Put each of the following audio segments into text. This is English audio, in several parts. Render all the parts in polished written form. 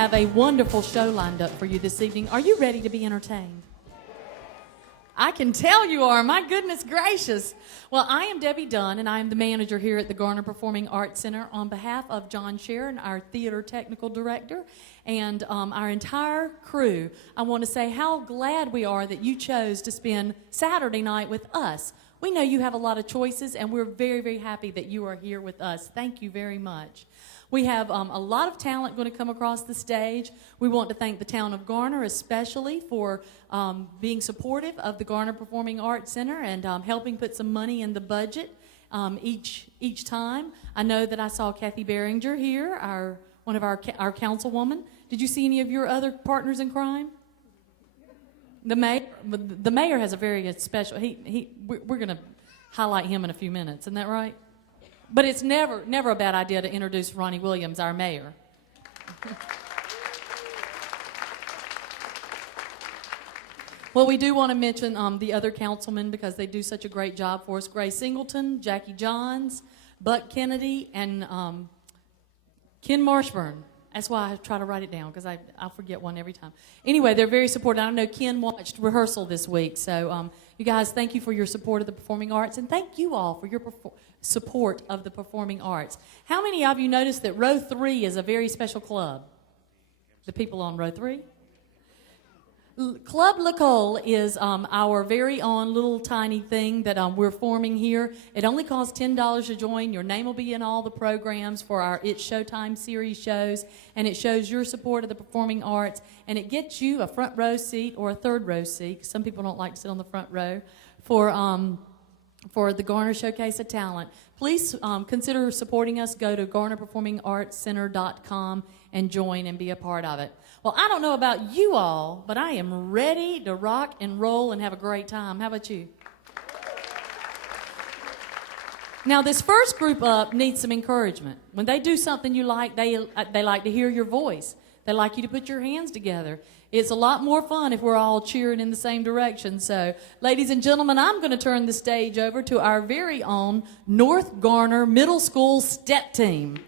have a wonderful show lined up for you this evening. Are you ready to be entertained? I can tell you are. My goodness gracious. Well, I am Debbie Dunn, and I am the manager here at the Garner Performing Arts Center. On behalf of John Sharon, our theater technical director, and our entire crew, I want to say how glad we are that you chose to spend Saturday night with us. We know you have a lot of choices, and we're very, very happy that you are here with us. Thank you very much. We have a lot of talent going to come across the stage. We want to thank the town of Garner especially for being supportive of the Garner Performing Arts Center and helping put some money in the budget each time. I know that I saw Kathy Behringer here, one of our councilwoman. Did you see any of your other partners in crime? The mayor has a very special. We're going to highlight him in a few minutes. Isn't that right? But it's never a bad idea to introduce Ronnie Williams, our mayor. Well, we do want to mention the other councilmen because they do such a great job for us. Gray Singleton, Jackie Johns, Buck Kennedy, and Ken Marshburn. That's why I try to write it down because I'll forget one every time. Anyway, they're very supportive. I know Ken watched rehearsal this week. So you guys, thank you for your support of the performing arts, and thank you all for your support of the performing arts. How many of you noticed that row 3 is a very special club? The people on row 3? Club L'Ecole is our very own little tiny thing that we're forming here. It only costs $10 to join. Your name will be in all the programs for our It's Showtime series shows, and it shows your support of the performing arts, and it gets you a front row seat or a third row seat. Some people don't like to sit on the front row for the Garner Showcase of Talent. Please consider supporting us. Go to GarnerPerformingArtsCenter.com and join and be a part of it. Well, I don't know about you all, but I am ready to rock and roll and have a great time. How about you? Now, this first group up needs some encouragement. When they do something you like, they like to hear your voice. They like you to put your hands together. It's a lot more fun if we're all cheering in the same direction. So, ladies and gentlemen, I'm going to turn the stage over to our very own North Garner Middle School Step Team.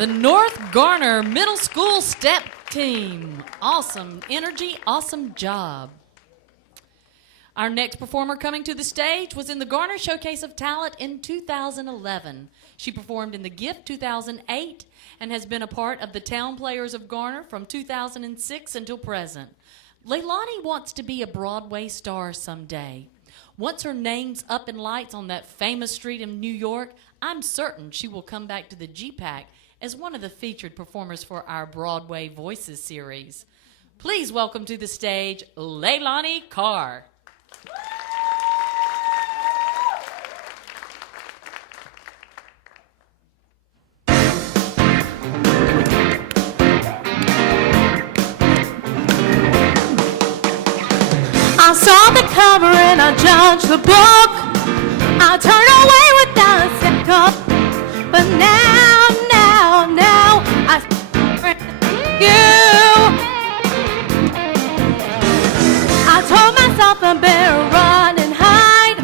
The North Garner Middle School Step Team. Awesome energy, awesome job. Our next performer coming to the stage was in the Garner Showcase of Talent in 2011. She performed in the Gift 2008 and has been a part of the Town Players of Garner from 2006 until present. Leilani wants to be a Broadway star someday. Once her name's up in lights on that famous street in New York, I'm certain she will come back to the GPAC as one of the featured performers for our Broadway Voices series. Please welcome to the stage, Leilani Carr. I saw the cover and I judged the book. I turned away without a second. But now I see you. I told myself I better run and hide.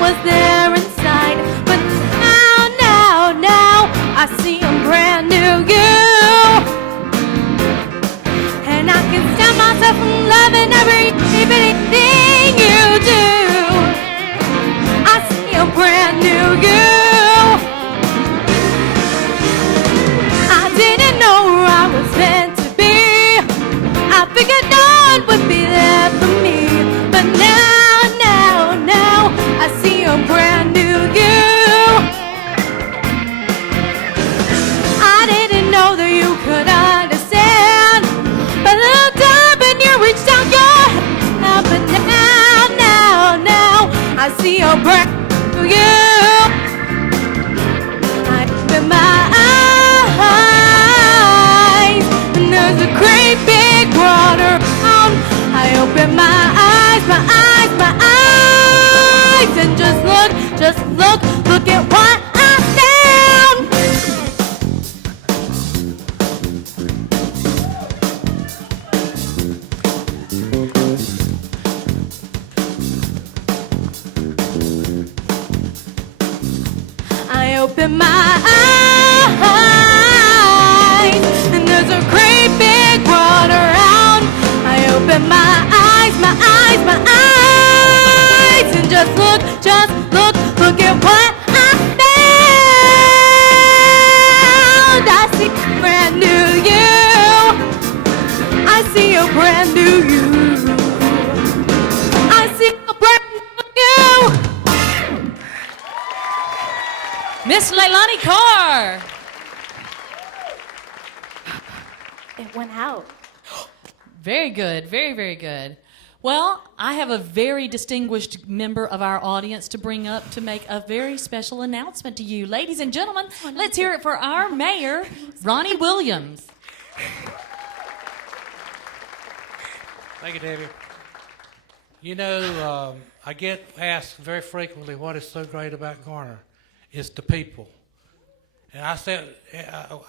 Was there inside? But now I see a brand new you. And I can stand myself from loving everything you do. I see a brand new you. I didn't know where I was meant to be. I figured no one would be there for me. But now I see a brand new you. I didn't know that you could understand. But little time you reached out your hand. But now I see a brand new you. I open my eyes and there's a great big world around. I open my eyes, and just look at what I found. I open my eyes, and there's a great big world around. I open my eyes, and just look at what I found. I see a brand new you. I see a brand new you. I see a brand new you. Miss Leilani Carr. It went out. Very good, very, very good. Well, I have a very distinguished member of our audience to bring up to make a very special announcement to you. Ladies and gentlemen, let's hear it for our mayor, Ronnie Williams. Thank you, David. You know, I get asked very frequently what is so great about Garner. It's the people. And I said,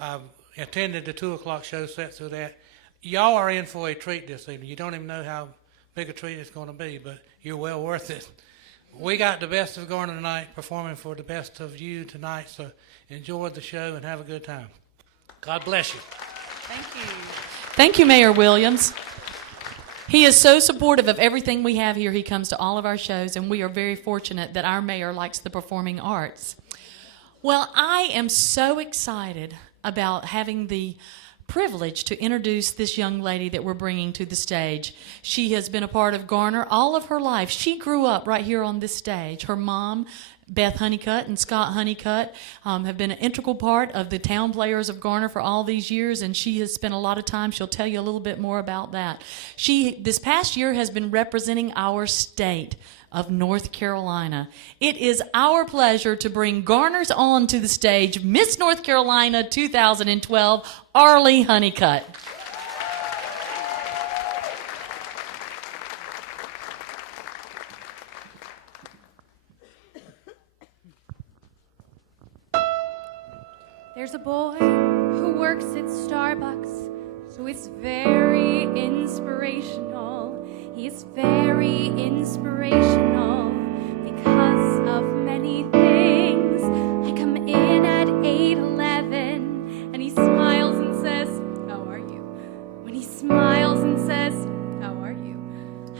I attended the 2 o'clock show, sat through that. Y'all are in for a treat this evening. You don't even know how big a treat it's going to be, but you're well worth it. We got the best of Garner tonight, performing for the best of you tonight, so enjoy the show and have a good time. God bless you. Thank you. Thank you, Mayor Williams. He is so supportive of everything we have here. He comes to all of our shows, and we are very fortunate that our mayor likes the performing arts. Well, I am so excited about having the privilege to introduce this young lady that we're bringing to the stage. She has been a part of Garner all of her life. She grew up right here on this stage. Her mom, Beth Honeycutt and Scott Honeycutt, have been an integral part of the Town Players of Garner for all these years, and she has spent a lot of time. She'll tell you a little bit more about that. She, this past year, has been representing our state of North Carolina. It is our pleasure to bring Garner's on to the stage, Miss North Carolina 2012, Arlie Honeycutt. There's a boy who works at Starbucks, who is very inspirational. He is very inspirational because of many things. I come in at 8:11. smiles and says, "How are you?"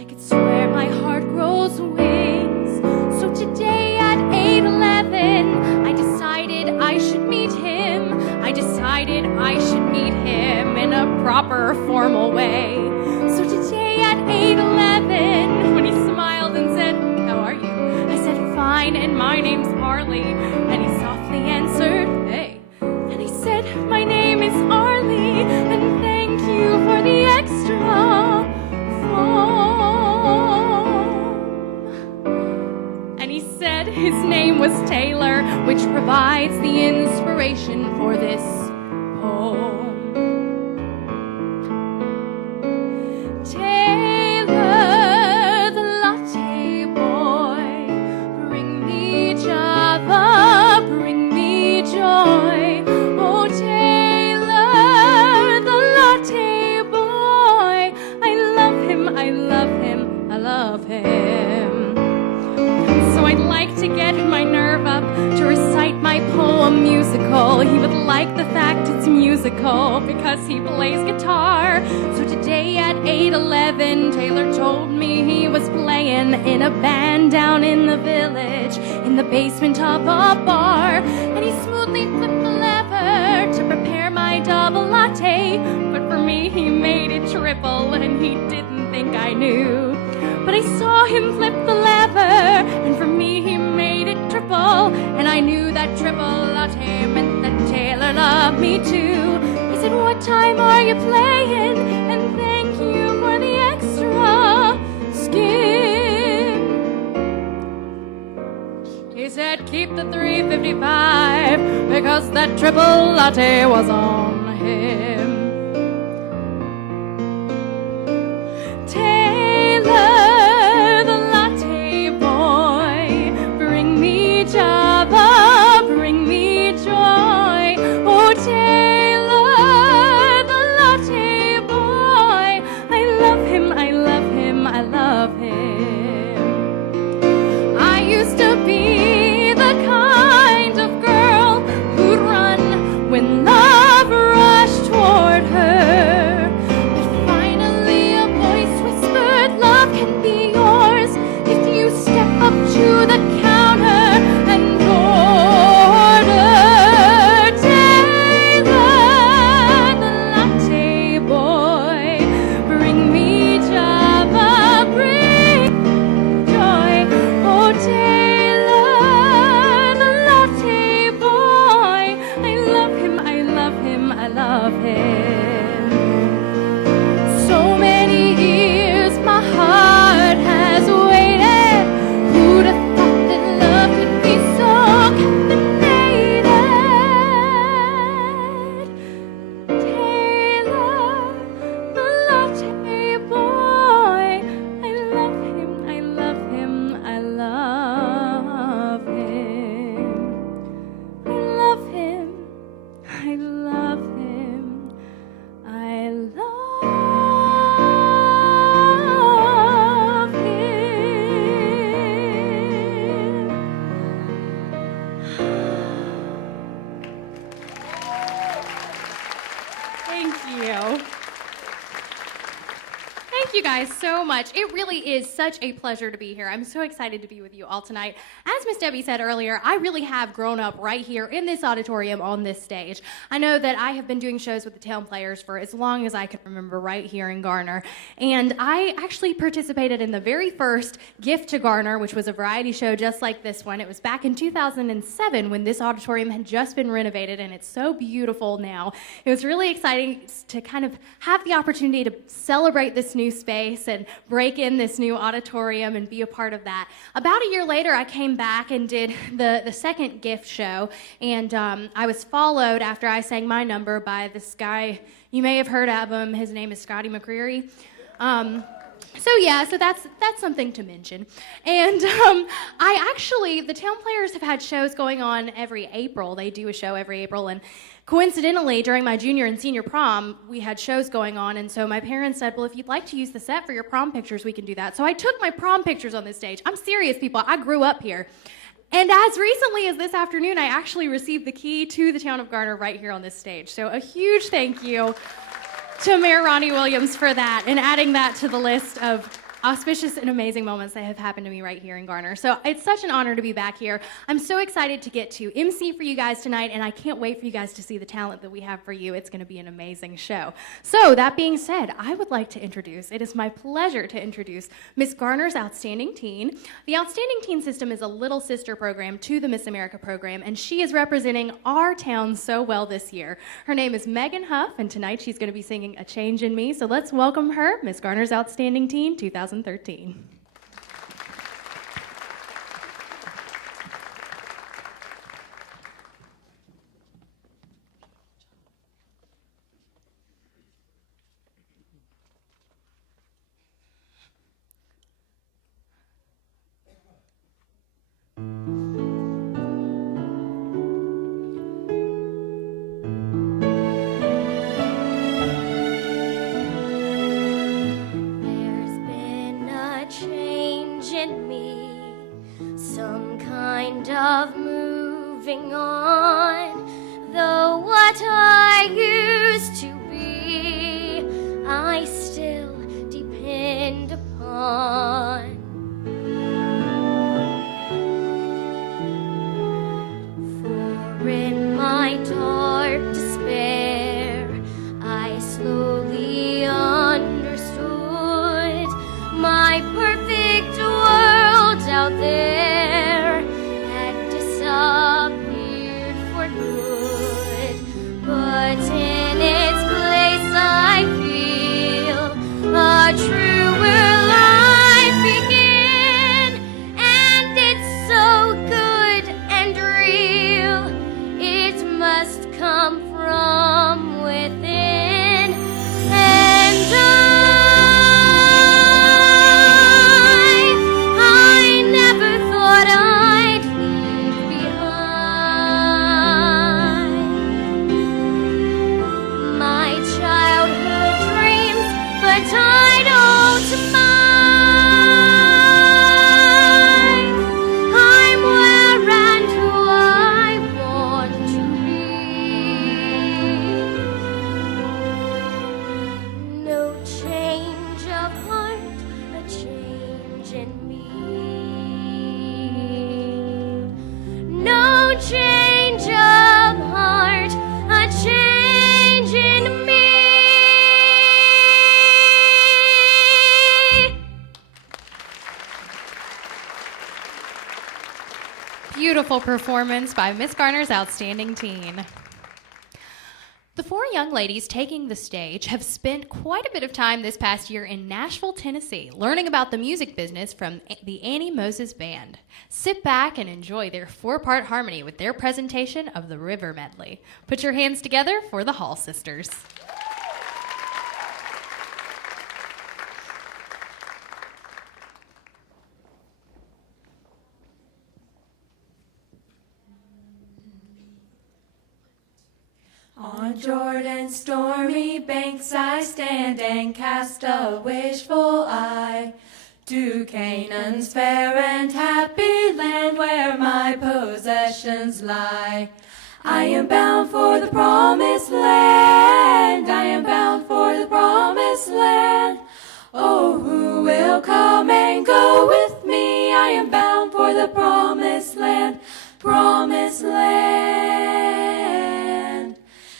I could swear my heart grows wings. So today at 8:11, I decided I should meet him. I decided I should meet him in a proper, formal way. So today at 8:11, when he smiled and said, "How are you?" I said, "Fine, and my name's Arlie." And he softly answered, "Hey." And I said, "My name is Arlie, and thank you for the extra foam." And he said his name was Taylor, which provides the inspiration for this poem. Taylor, the latte boy, bring me Java, bring me joy. Oh, Taylor, the latte boy, I love him, I love him, I love him. So I'd like to get my nerve up to recite my poem musical. He would like the fact it's musical because he plays guitar. So today at 8:11, Taylor told me he was playing in a band down in the village, in the basement of a bar. And he smoothly flipped the lever to prepare my double latte. But for me, he made it triple, and he didn't think I knew. But I saw him flip the lever, and for me he made it triple, and I knew that triple latte meant that Taylor loved me too. He said, "What time are you playing? And thank you for the extra skin." He said, "Keep the $3.55 because that triple latte was on him." Taylor, the latte boy, bring me Java, bring me joy. Oh, Taylor, the latte boy, I love him, I love him, I love him. I used to be the kind of girl who'd run when love rushed toward her. But finally a voice whispered, "Love can be yours if you step up to the counter and order." Taylor, the latte boy, bring me Java, bring joy. Oh, Taylor, the latte boy, I love him, I love him, I love him. So many years my heart has waited. Who'd have thought that love could be so captivated? Taylor, the latte boy, I love him, I love him, I love him. I love him, I love him, I love him. Thank you. Thank you guys so much. It really is such a pleasure to be here. I'm so excited to be with you all tonight. As Miss Debbie said earlier, I really have grown up right here in this auditorium on this stage. I know that I have been doing shows with the Town Players for as long as I can remember right here in Garner. And I actually participated in the very first Gift to Garner, which was a variety show just like this one. It was back in 2007 when this auditorium had just been renovated, and it's so beautiful now. It was really exciting to kind of have the opportunity to celebrate this new space and break in this new auditorium and be a part of that. About a year later, I came back and did the second gift show, and I was followed after I sang my number by this guy. You may have heard of him. His name is Scotty McCreery. So that's something to mention. And the Town Players have had shows going on every April. They do a show every April, and coincidentally, during my junior and senior prom, we had shows going on, and so my parents said, well, if you'd like to use the set for your prom pictures, we can do that. So I took my prom pictures on this stage. I'm serious, people. I grew up here. And as recently as this afternoon, I actually received the key to the town of Garner right here on this stage. So a huge thank you to Mayor Ronnie Williams for that and adding that to the list of auspicious and amazing moments that have happened to me right here in Garner. So it's such an honor to be back here. I'm so excited to get to MC for you guys tonight, and I can't wait for you guys to see the talent that we have for you. It's going to be an amazing show. So that being said, I would like to introduce, it is my pleasure to introduce Miss Garner's Outstanding Teen. The Outstanding Teen System is a little sister program to the Miss America program, and she is representing our town so well this year. Her name is Megan Huff, and tonight she's going to be singing A Change in Me. So let's welcome her, Miss Garner's Outstanding Teen 2013. Of moving on, though what I used to be, I still depend upon. For in my dark despair, I slowly understood my perfect world out there disappeared for good, but in its place I feel a truer life begin, and it's so good and real, it must come from within, and I never thought I'd leave behind my childhood dreams, but I don't mind. I'm where and who I want to be. No change of heart, a change in me. No change of heart, a change in me. Beautiful performance by Miss Garner's Outstanding Teen. The four young ladies taking the stage have spent quite a bit of time this past year in Nashville, Tennessee, learning about the music business from the Annie Moses Band. Sit back and enjoy their four-part harmony with their presentation of the River Medley. Put your hands together for the Hall Sisters. On Jordan's stormy banks I stand and cast a wishful eye to Canaan's fair and happy land where my possessions lie. I am bound for the promised land. I am bound for the promised land. Oh, who will come and go with me? I am bound for the promised land. Promised land.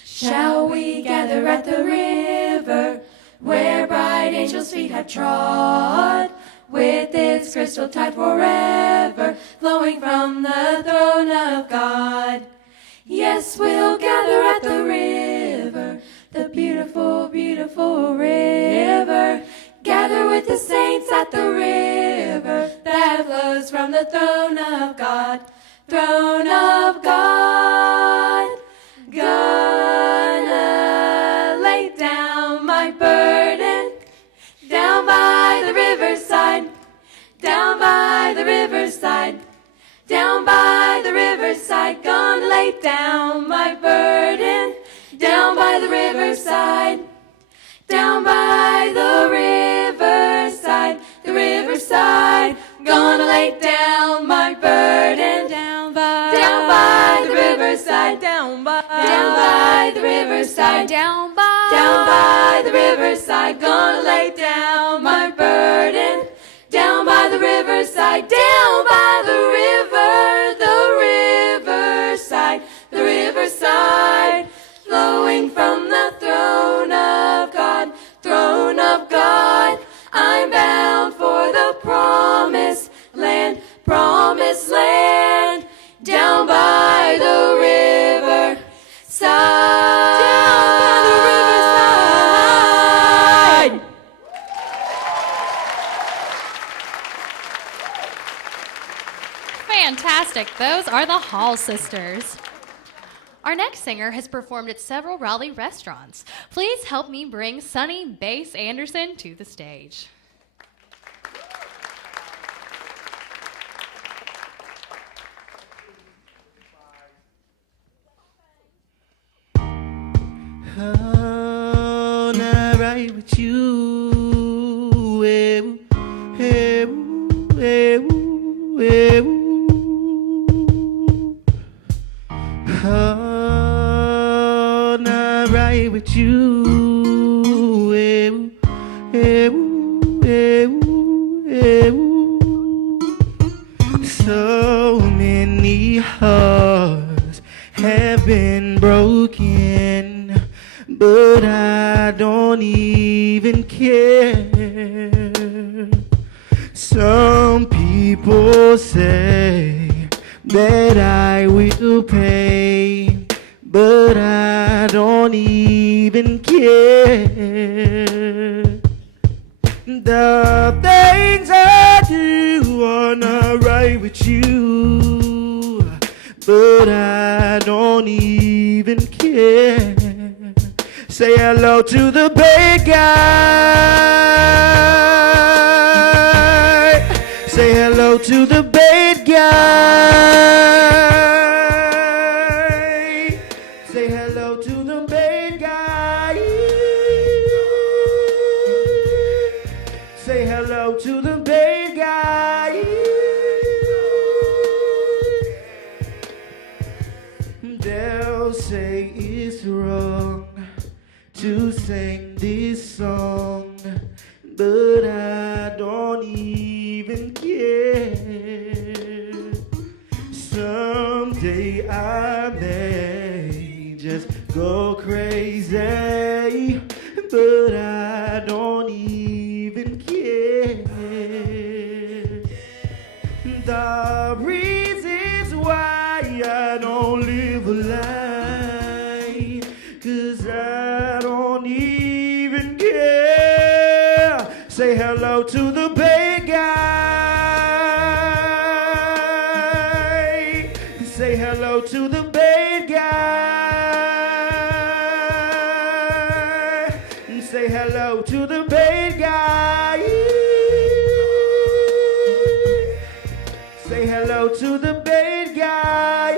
Shall we gather at the river where bright angels' feet have trod, with its crystal tide forever flowing from the throne of God? Yes, we'll gather at the river, the beautiful, beautiful river. Gather with the saints at the river that flows from the throne of God. Throne of God. Gonna lay down my burden down by the riverside, down by the riverside, down by the riverside. Gonna lay down my burden down by the riverside, down by the riverside, the riverside. Gonna lay down my burden down by the riverside, down by the riverside, down by Down by the riverside, gonna lay down my burden. Down by the riverside, down by the riverside, the riverside, flowing from the throne of God, throne of God. I'm bound for the promised land, down by the riverside. Down by the riverside. Fantastic. Those are the Hall Sisters. Our next singer has performed at several Raleigh restaurants. Please help me bring Sunny Bass Anderson to the stage. Oh, not right with you. Eh, eh, eh, eh, oh, not right with you. Eh, eh, eh, so many hearts have been broken, but I don't even care. Some people say that I will pay, but I don't even care. The things I do are not right with you, but I don't even care. Say hello to the bad guy. Say hello to the bad guy. Say hello to the bad guy. Say hello to the bad guy. They'll say it's wrong to sing this song, but I don't even care. Someday I may just go crazy, but I don't even care. The reasons why I don't live a lie, 'cause I don't even care. Say hello to the bad guy. Say hello to the bad guy. Say hello to the bad guy. Say hello to the bad guy.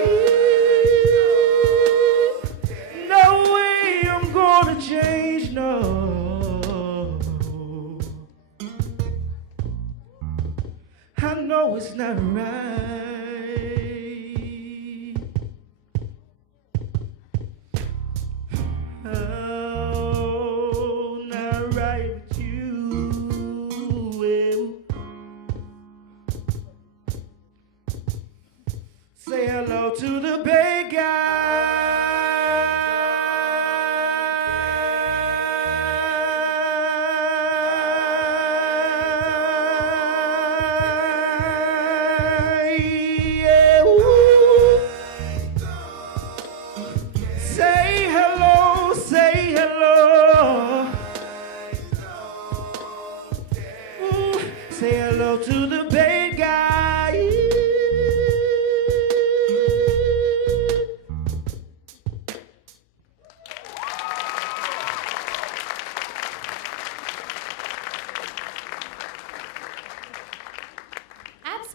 No way I'm gonna change, no. I know it's not right. Oh, not right with you. Say hello to the bad guy. Yeah, ooh. Say hello, say hello. Ooh, say hello to the bad guy.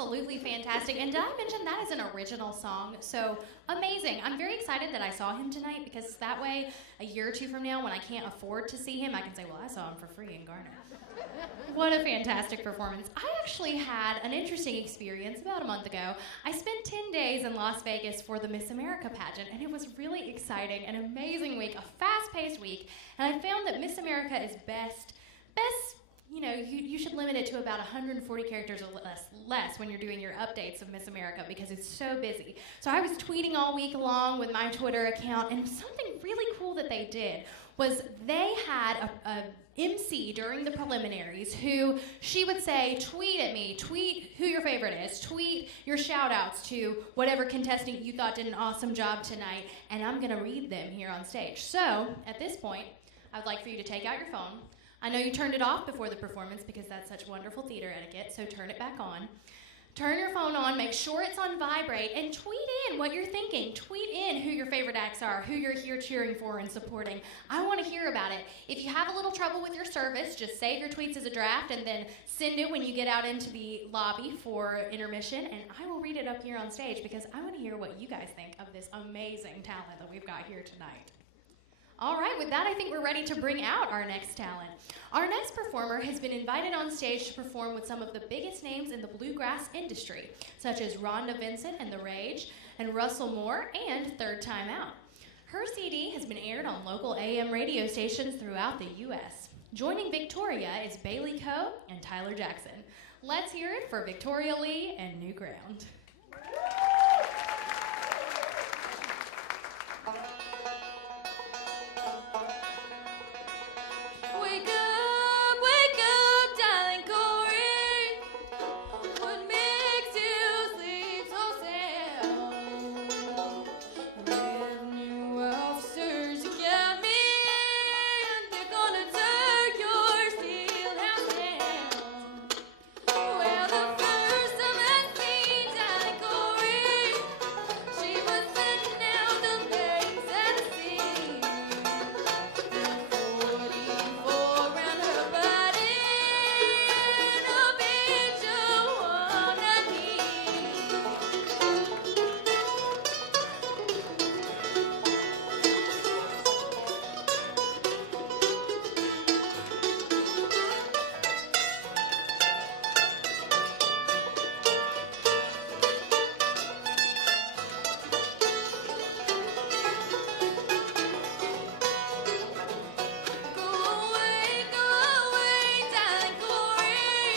absolutely fantastic. And did I mention that is an original song? So amazing. I'm very excited that I saw him tonight because that way, a year or two from now, when I can't afford to see him, I can say, well, I saw him for free in Garner. What a fantastic performance. I actually had an interesting experience about a month ago. I spent 10 days in Las Vegas for the Miss America pageant, and it was really exciting, an amazing week, a fast-paced week, and I found that Miss America is best, you know, you should limit it to about 140 characters or less when you're doing your updates of Miss America because it's so busy. So I was tweeting all week long with my Twitter account, and something really cool that they did was they had a MC during the preliminaries who she would say, tweet at me, tweet who your favorite is, tweet your shout outs to whatever contestant you thought did an awesome job tonight, and I'm gonna read them here on stage. So at this point, I would like for you to take out your phone. I know you turned it off before the performance because that's such wonderful theater etiquette, so turn it back on. Turn your phone on, make sure it's on vibrate, and tweet in what you're thinking. Tweet in who your favorite acts are, who you're here cheering for and supporting. I want to hear about it. If you have a little trouble with your service, just save your tweets as a draft and then send it when you get out into the lobby for intermission, and I will read it up here on stage because I want to hear what you guys think of this amazing talent that we've got here tonight. All right, with that, I think we're ready to bring out our next talent. Our next performer has been invited on stage to perform with some of the biggest names in the bluegrass industry, such as Rhonda Vincent and The Rage, and Russell Moore, and Third Time Out. Her CD has been aired on local AM radio stations throughout the U.S. Joining Victoria is Bailey Coe and Tyler Jackson. Let's hear it for Victoria Lee and New Ground. Wake up, darling Corey. What makes you sleep so sound? Revenue officers, you got me. They're gonna tear your steel house down. Well, the first time I seen darling Corey, she was letting out the legs at the sea. 44 round her body, and a bitch on her knee. Go away, darling Corey.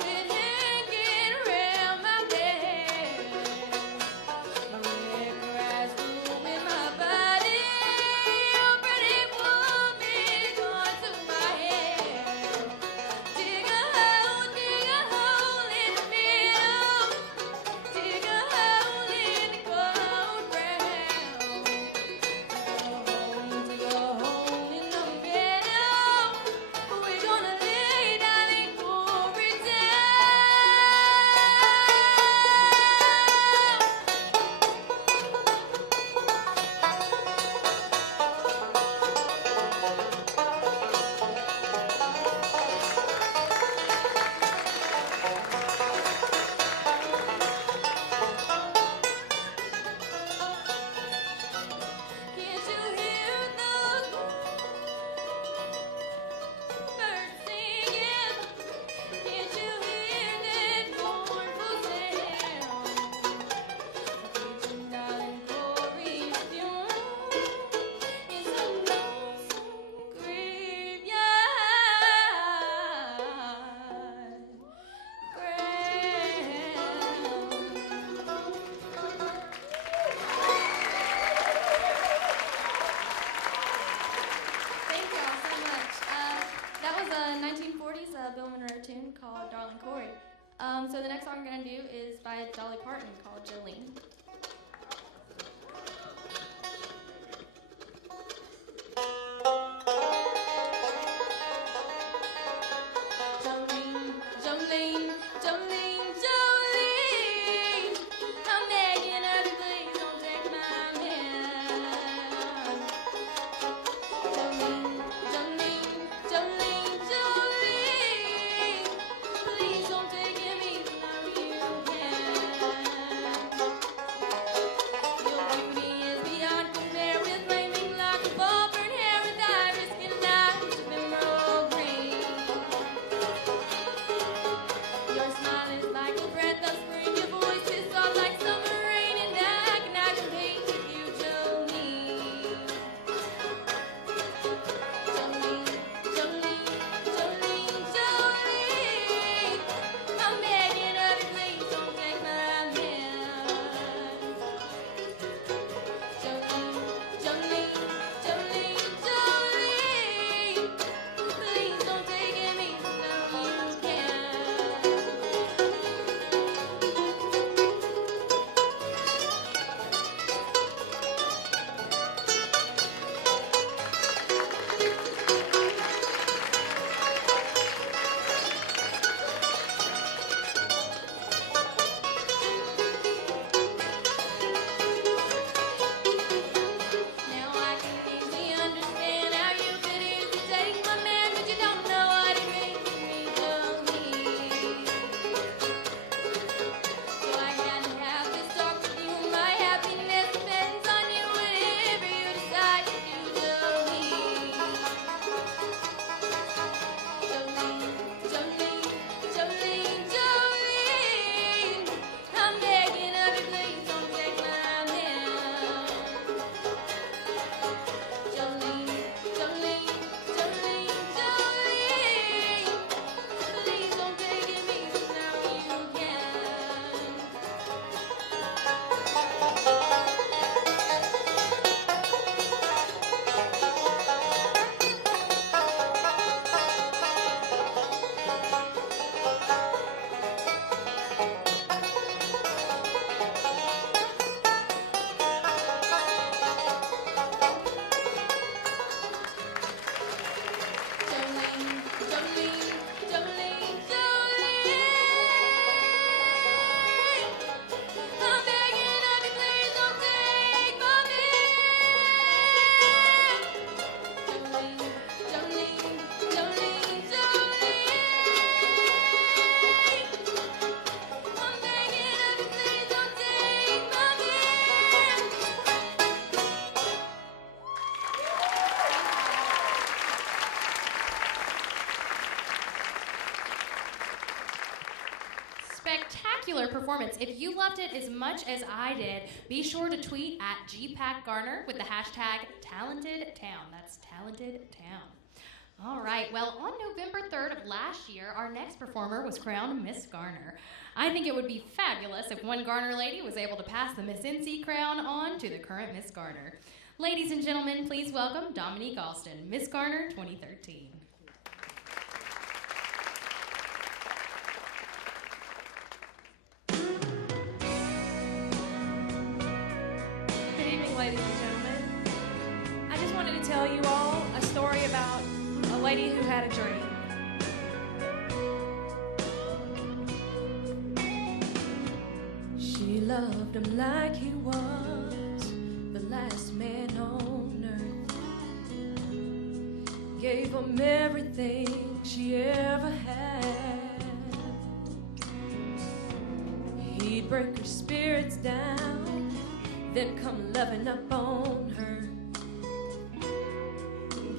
Quit hanging around my bed. My red grass ruin my body. Your pretty woman gone to my head. Dig a hole in the middle. Dig a hole in the cold ground. Dig a hole in the middle. We're gonna lay darling Corey down. Can't you hear those birds singing? Can't you hear that mournful sound? Preaching darling Corey's funeral is a lonesome graveyard. Thank you all so much. That was a 1940s Bill Monroe tune called Darling Corey. So the next song we're going to do is by Dolly Parton called Jolene. Jolene, Jolene, Jolene, Jolene. I'm begging of you, please don't take my man. Jolene, Jolene, Jolene, Jolene. Please don't take him, he's not real spectacular performance. If you loved it as much as I did, be sure to tweet at GPACGarner with the hashtag TalentedTown. That's TalentedTown. All right, well, on November 3rd of last year, our next performer was crowned Miss Garner. I think it would be fabulous if one Garner lady was able to pass the Miss NC crown on to the current Miss Garner. Ladies and gentlemen, please welcome Dominique Alston, Miss Garner 2013. Good evening, ladies and gentlemen. I just wanted to tell you all a story about a lady who had a dream. She loved him like he was the last man on earth. Gave him everything she ever had. He'd break her spirits down, then come loving up on her.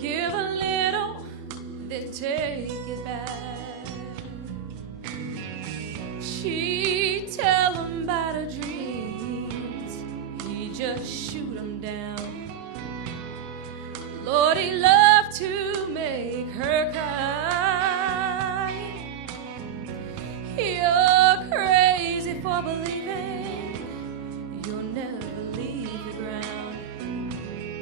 Give a little, then take it back. She'd tell him about her dreams, he'd just shoot them down. Lord, he loved to make her cry. You're crazy for believing you'll never leave the ground.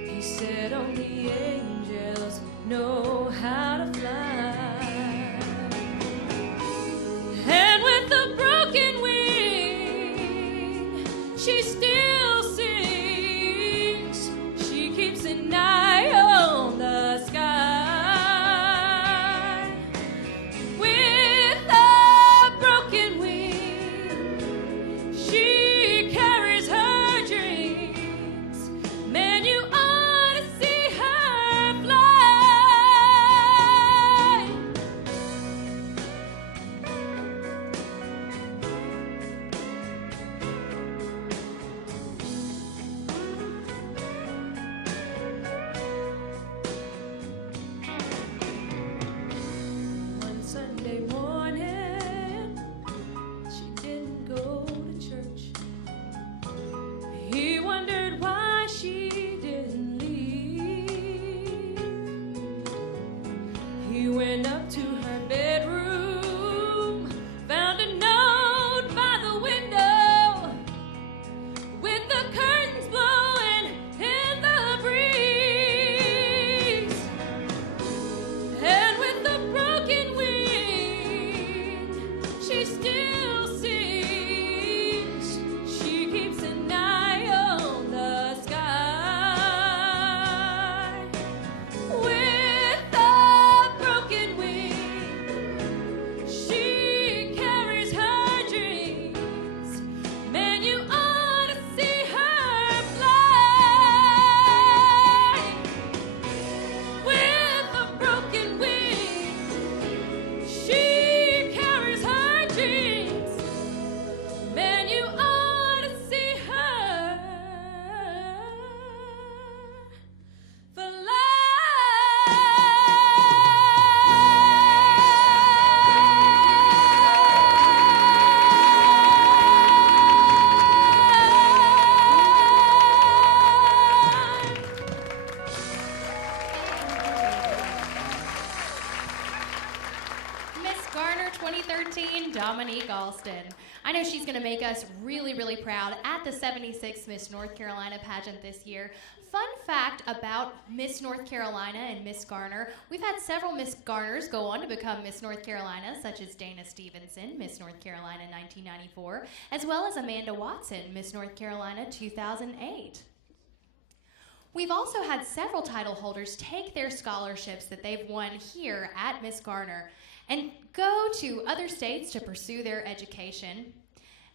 He said only angels know how to fly. And with a broken wing, she still sings. She keeps an eye on the sky. With a broken wing, she carries her dreams. Man, you ought to see her fly. One Sunday morning, she didn't go to church. He wondered why she didn't leave. He went up to her bedroom, found a note by the window, with the curtains blowing in the breeze. And with a broken wing, she still sings. She keeps an eye on the sky. With a broken wing, she carries her dreams. Man, you ought to see her fly. With a broken wing, she carries her dreams. Man, you ought to see her Miss Garner 2013, Dominique Alston. I know she's going to make us really, really proud at the 76th Miss North Carolina pageant this year. Fun fact about Miss North Carolina and Miss Garner, we've had several Miss Garners go on to become Miss North Carolina, such as Dana Stevenson, Miss North Carolina 1994, as well as Amanda Watson, Miss North Carolina 2008. We've also had several title holders take their scholarships that they've won here at Miss Garner and go to other states to pursue their education.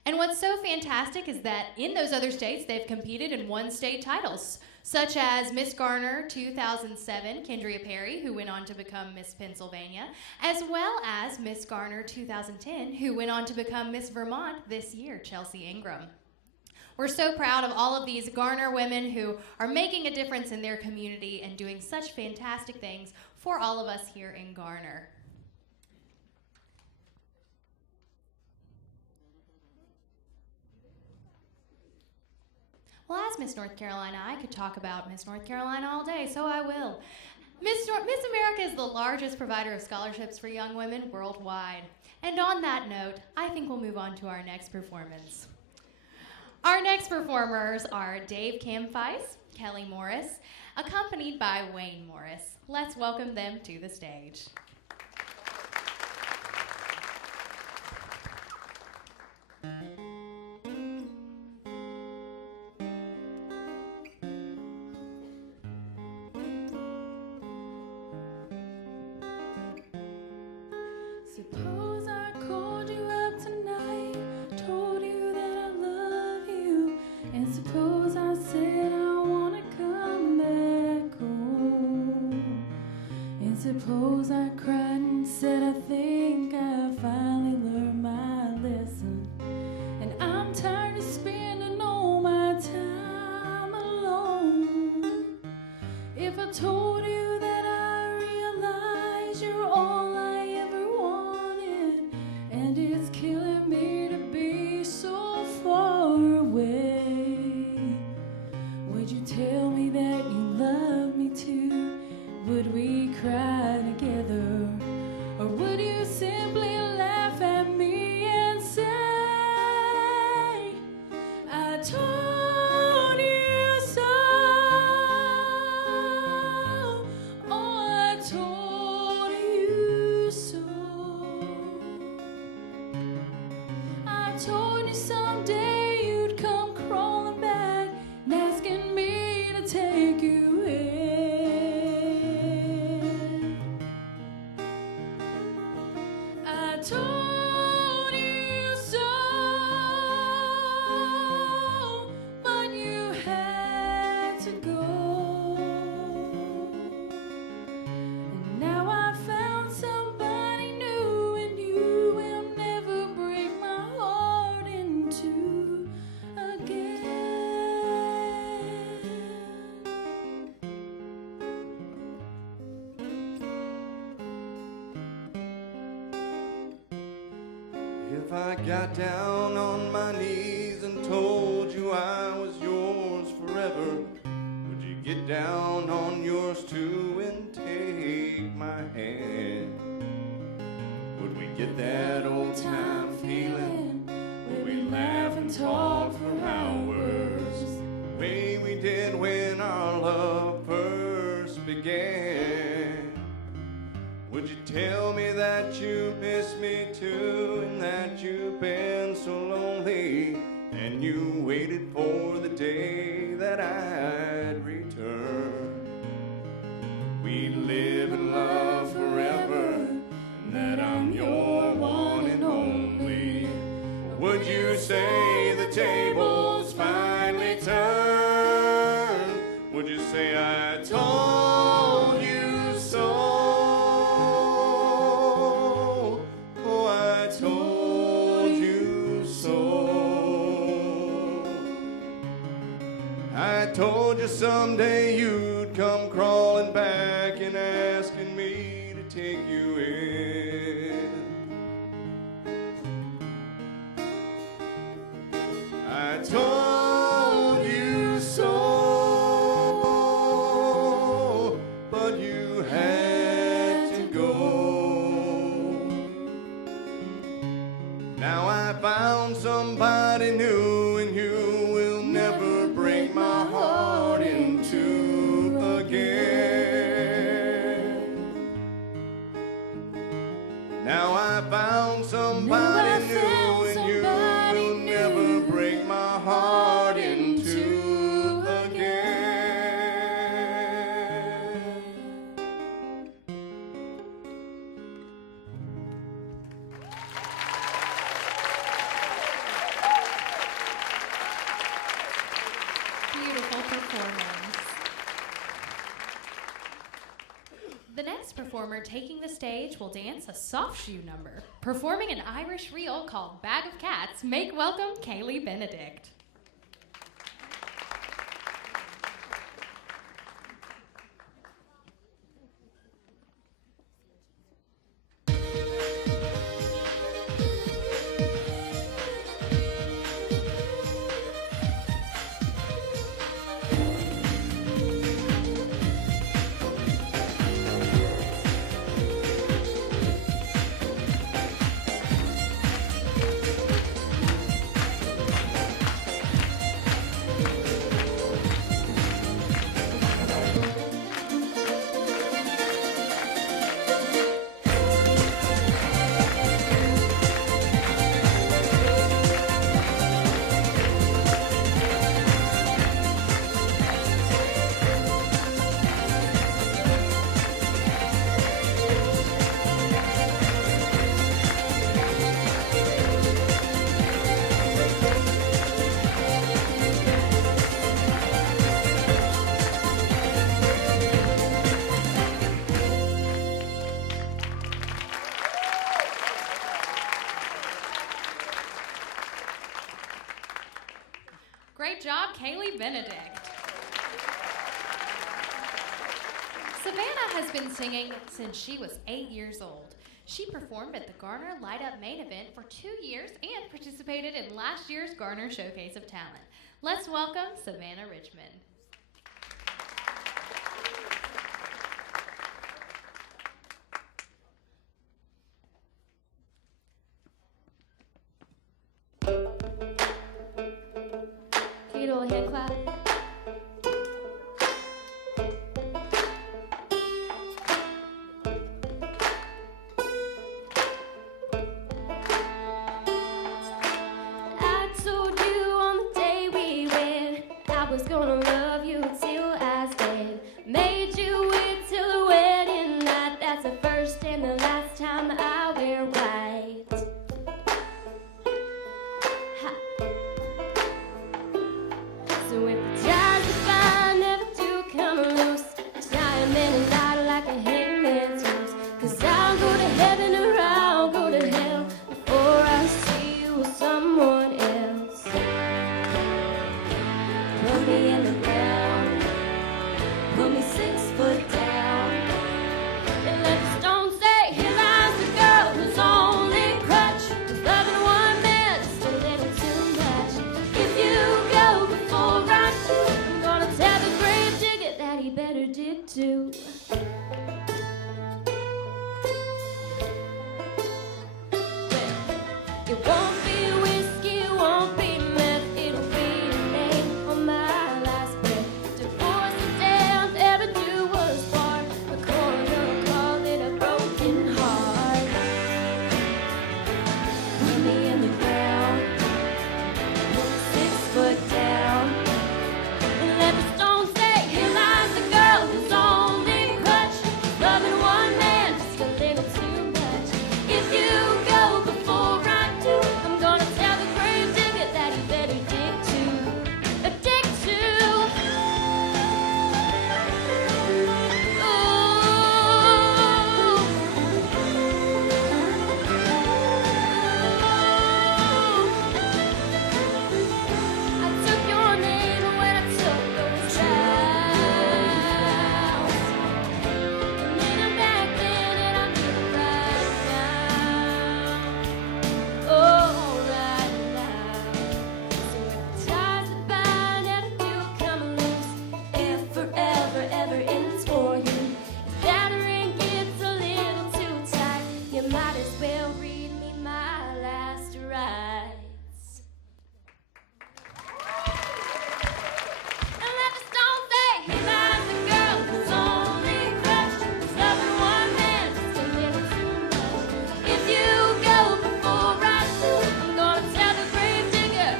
And what's so fantastic is that in those other states, they've competed and won state titles, such as Miss Garner 2007, Kendria Perry, who went on to become Miss Pennsylvania, as well as Miss Garner 2010, who went on to become Miss Vermont this year, Chelsea Ingram. We're so proud of all of these Garner women who are making a difference in their community and doing such fantastic things for all of us here in Garner. Well, as Miss North Carolina, I could talk about Miss North Carolina all day, so I will. Miss America is the largest provider of scholarships for young women worldwide. And on that note, I think we'll move on to our next performance. Our next performers are Dave Camfice, Kelly Morris, accompanied by Wayne Morris. Let's welcome them to the stage. Suppose I called you up tonight, told you that I love you, and suppose I said I wanna come back home, and suppose I cried and said I think I finally learned my lesson, and I'm tired of spending all my time alone. If I told you that I realize you're all I ever wanted, and it's killing me to be so far away, would you tell me that you love me too? Would we cry together? Or would you simply laugh at me and say, I told you so? Oh, I told you so. I told you someday you'd come crawling back and asking me to take you in. I told you so, but you had to go. And now I found somebody new, and you will never break my heart in two again. If I got down on my knees and told you I was yours forever, would you get down on yours too and take my hand? Would we get that old time feeling where we laugh and talk for hours, the way we did when our love first began? Would you tell me that you miss me too, and that you've been so lonely, and you waited for the day that I'd return? We'd live and love forever, and that I'm your one and only. Would you say the tables finally turned? Would you say I told you so? Told you so. I told you someday you'd come crawling back and asking me to take you in. I told you so, but you had to go. Now I found somebody new, and you will never break my heart in two again. Now I found somebody new, and you will never break my heart in two again. Beautiful performance. The next performer taking the stage will dance a soft shoe number. Performing an Irish reel called Bag of Cats, make welcome Kaylee Benedict. Great job, Kaylee Benedict. Savannah has been singing since she was 8 years old. She performed at the Garner Light Up main event for 2 years and participated in last year's Garner Showcase of Talent. Let's welcome Savannah Richmond. Give it a little hand clap. I told you on the day we wed I was gonna love you till I was dead. Made you wait till the wedding night. That's the first and the last time I wear white. Ha. So if the ties that bind never do come loose, tie 'em in a knot like a hangman's noose. 'Cause I'll go to heaven or I'll go to hell before I see you with someone else. Put me in the ground, put me 6 foot down, and let the stone say, here lies the girl whose only crutch was loving one man just a little too much. If you go before I do, I'm gonna tell the grave digger that he better dig too. It won't be whiskey, it won't be meth, it'll be your name on my last breath. Divorce and death ever do us part. A coroner will call it a broken heart. Put me in the ground, put me 6 foot down, and let the stone say, here lies the girl whose only crutch is loving one man just a little too much. If you go before I do, I'm gonna tell the grave digger that he better dig too. Dig too. I took your name when I took those vows. I made 'em back then and I'll do it right now. Oh, right now. So if the ties that bind ever do come loose, if forever ever ends for you, if that ring gets a little too tight, you might as well read me my last rites. And let the stone say, here lies the girl whose only crutch is loving one man just a little too much. If you go before I do, I'm gonna tell the grave digger,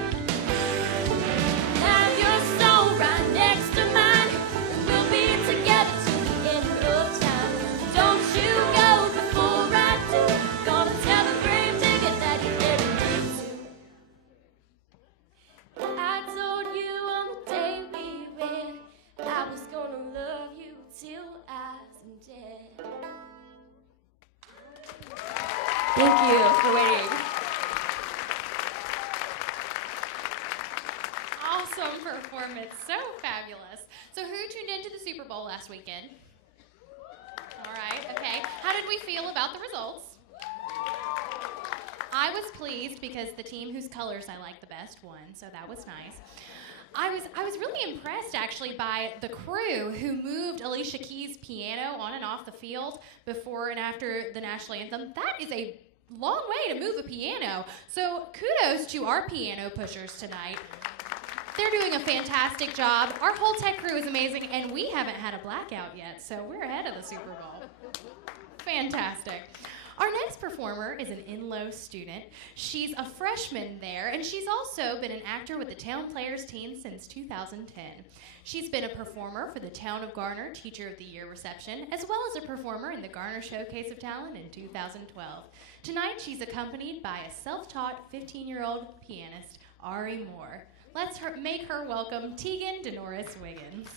have your soul right next to mine, and we'll be together till the end of time. Don't you go before I do, gonna tell the grave digger that he better dig too. I told you on the day we wed I was gonna love you till I am dead. Thank you for waiting. Awesome performance, so fabulous. So who tuned into the Super Bowl last weekend? All right, okay. How did we feel about the results? I was pleased because the team whose colors I like the best won, so that was nice. I was really impressed actually by the crew who moved Alicia Keys' piano on and off the field before and after the national anthem. That is a long way to move a piano. So kudos to our piano pushers tonight. They're doing a fantastic job. Our whole tech crew is amazing, and we haven't had a blackout yet, so we're ahead of the Super Bowl. Fantastic. Our next performer is an Inlow student. She's a freshman there, and she's also been an actor with the Town Players team since 2010. She's been a performer for the Town of Garner Teacher of the Year reception, as well as a performer in the Garner Showcase of Talent in 2012. Tonight, she's accompanied by a self-taught 15-year-old pianist, Ari Moore. Let's make her welcome Tegan Denoris Wiggins.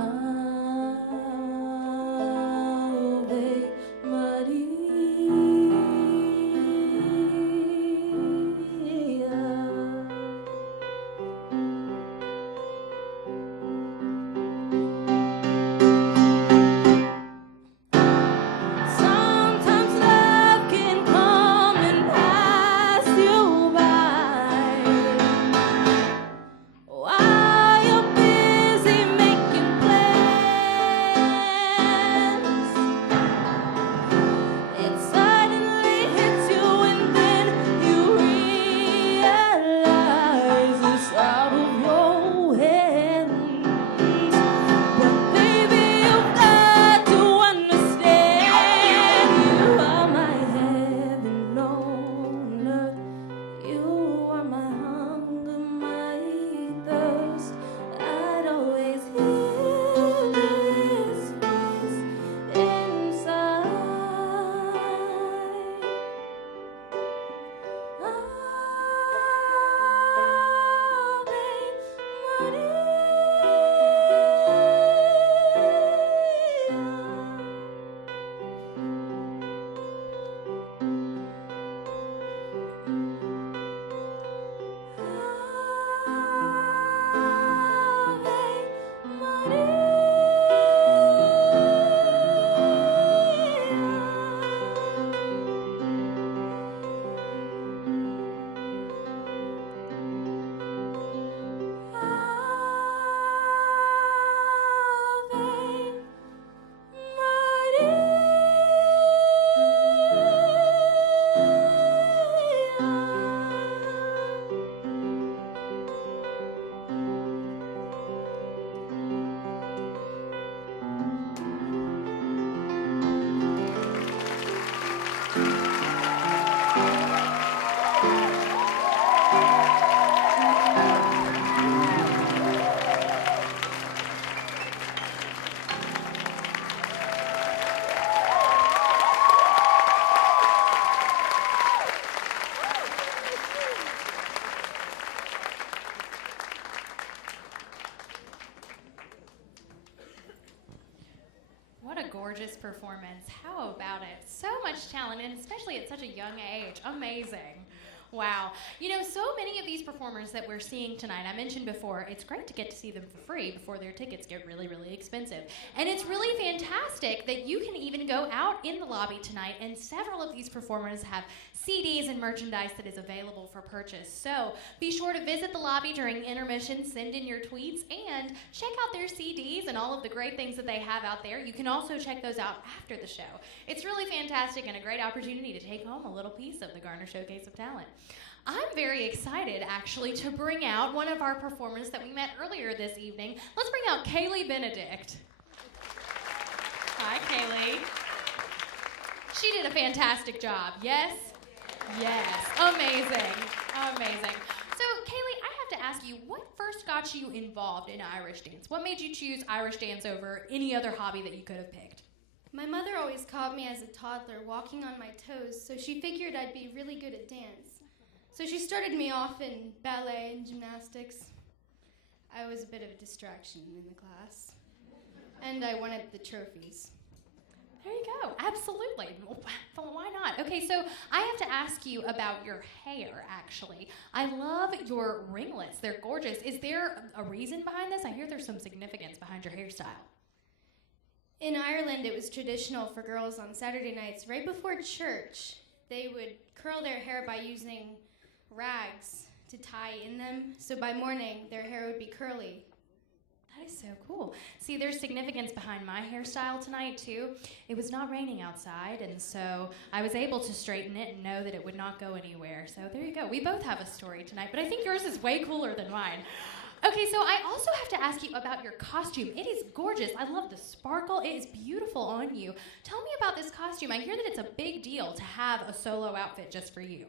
Ave Sometimes love can come and pass you by while you're busy making plans. It suddenly hits you and then you realize it's out of your hands. But baby, you've got to understand, you are my heaven on earth. You are my hunger, my thirst. I'd always hear this voice inside. Ave What a gorgeous performance. How about it? So much talent, and especially at such a young age. Amazing. Wow. You know, so many of these performers that we're seeing tonight, I mentioned before, it's great to get to see them for free before their tickets get really, really expensive. And it's really fantastic that you can even go out in the lobby tonight, and several of these performers have CDs and merchandise that is available for purchase. So be sure to visit the lobby during intermission, send in your tweets, and check out their CDs and all of the great things that they have out there. You can also check those out after the show. It's really fantastic and a great opportunity to take home a little piece of the Garner Showcase of Talent. I'm very excited, actually, to bring out one of our performers that we met earlier this evening. Let's bring out Kaylee Benedict. Hi, Kaylee. She did a fantastic job, yes? Yes, amazing, amazing. So, Kaylee, I have to ask you, what first got you involved in Irish dance? What made you choose Irish dance over any other hobby that you could have picked? My mother always caught me as a toddler walking on my toes, so she figured I'd be really good at dance. So she started me off in ballet and gymnastics. I was a bit of a distraction in the class, and I wanted the trophies. There you go. Absolutely. Well, why not? Okay, so I have to ask you about your hair, actually. I love your ringlets. They're gorgeous. Is there a reason behind this? I hear there's some significance behind your hairstyle. In Ireland, it was traditional for girls on Saturday nights, right before church, they would curl their hair by using rags to tie in them. So by morning, their hair would be curly. That is so cool. See, there's significance behind my hairstyle tonight, too. It was not raining outside, and so I was able to straighten it and know that it would not go anywhere. So there you go. We both have a story tonight, but I think yours is way cooler than mine. Okay, so I also have to ask you about your costume. It is gorgeous. I love the sparkle. It is beautiful on you. Tell me about this costume. I hear that it's a big deal to have a solo outfit just for you.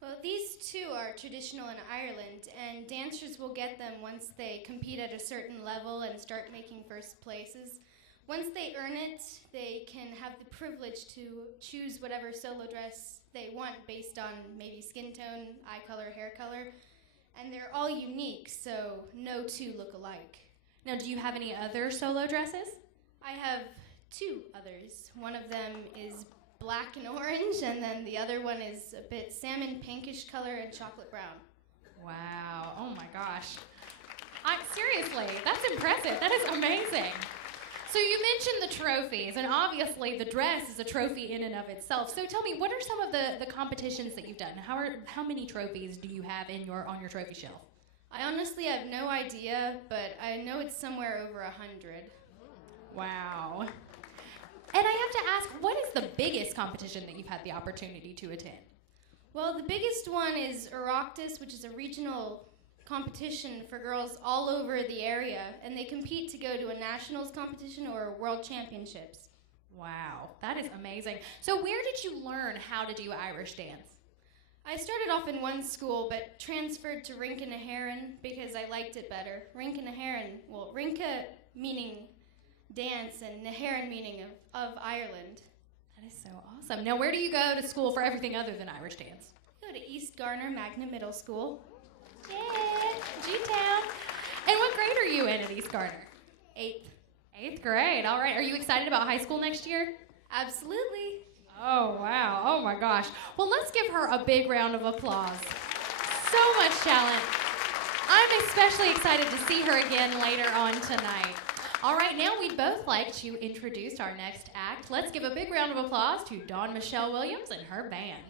Well, these two are traditional in Ireland, and dancers will get them once they compete at a certain level and start making first places. Once they earn it, they can have the privilege to choose whatever solo dress they want based on maybe skin tone, eye color, hair color, and they're all unique, so no two look alike. Now, do you have any other solo dresses? I have 2 others. One of them is black and orange, and then the other one is a bit salmon pinkish color and chocolate brown. Wow. Oh my gosh. Seriously, that's impressive. That is amazing. So you mentioned the trophies, and obviously the dress is a trophy in and of itself. So tell me, what are some of the competitions that you've done? How many trophies do you have on your trophy shelf? I honestly have no idea, but I know it's somewhere over 100. Wow. And I have to ask, what is the biggest competition that you've had the opportunity to attend? Well, the biggest one is Oireachtas, which is a regional competition for girls all over the area, and they compete to go to a nationals competition or world championships. Wow, that is amazing. So where did you learn how to do Irish dance? I started off in one school, but transferred to Rinca na Heron because I liked it better. Rinca na Heron, well, Rinca meaning dance and na Heron meaning of Ireland. That is so awesome. Now, where do you go to school for everything other than Irish dance? I go to East Garner Magna Middle School. Yeah, G-Town. And what grade are you in at East Garner? 8th. 8th grade. All right. Are you excited about high school next year? Absolutely. Oh, wow. Oh, my gosh. Well, let's give her a big round of applause. So much talent. I'm especially excited to see her again later on tonight. All right, now we'd both like to introduce our next act. Let's give a big round of applause to Dawn Michelle Williams and her band.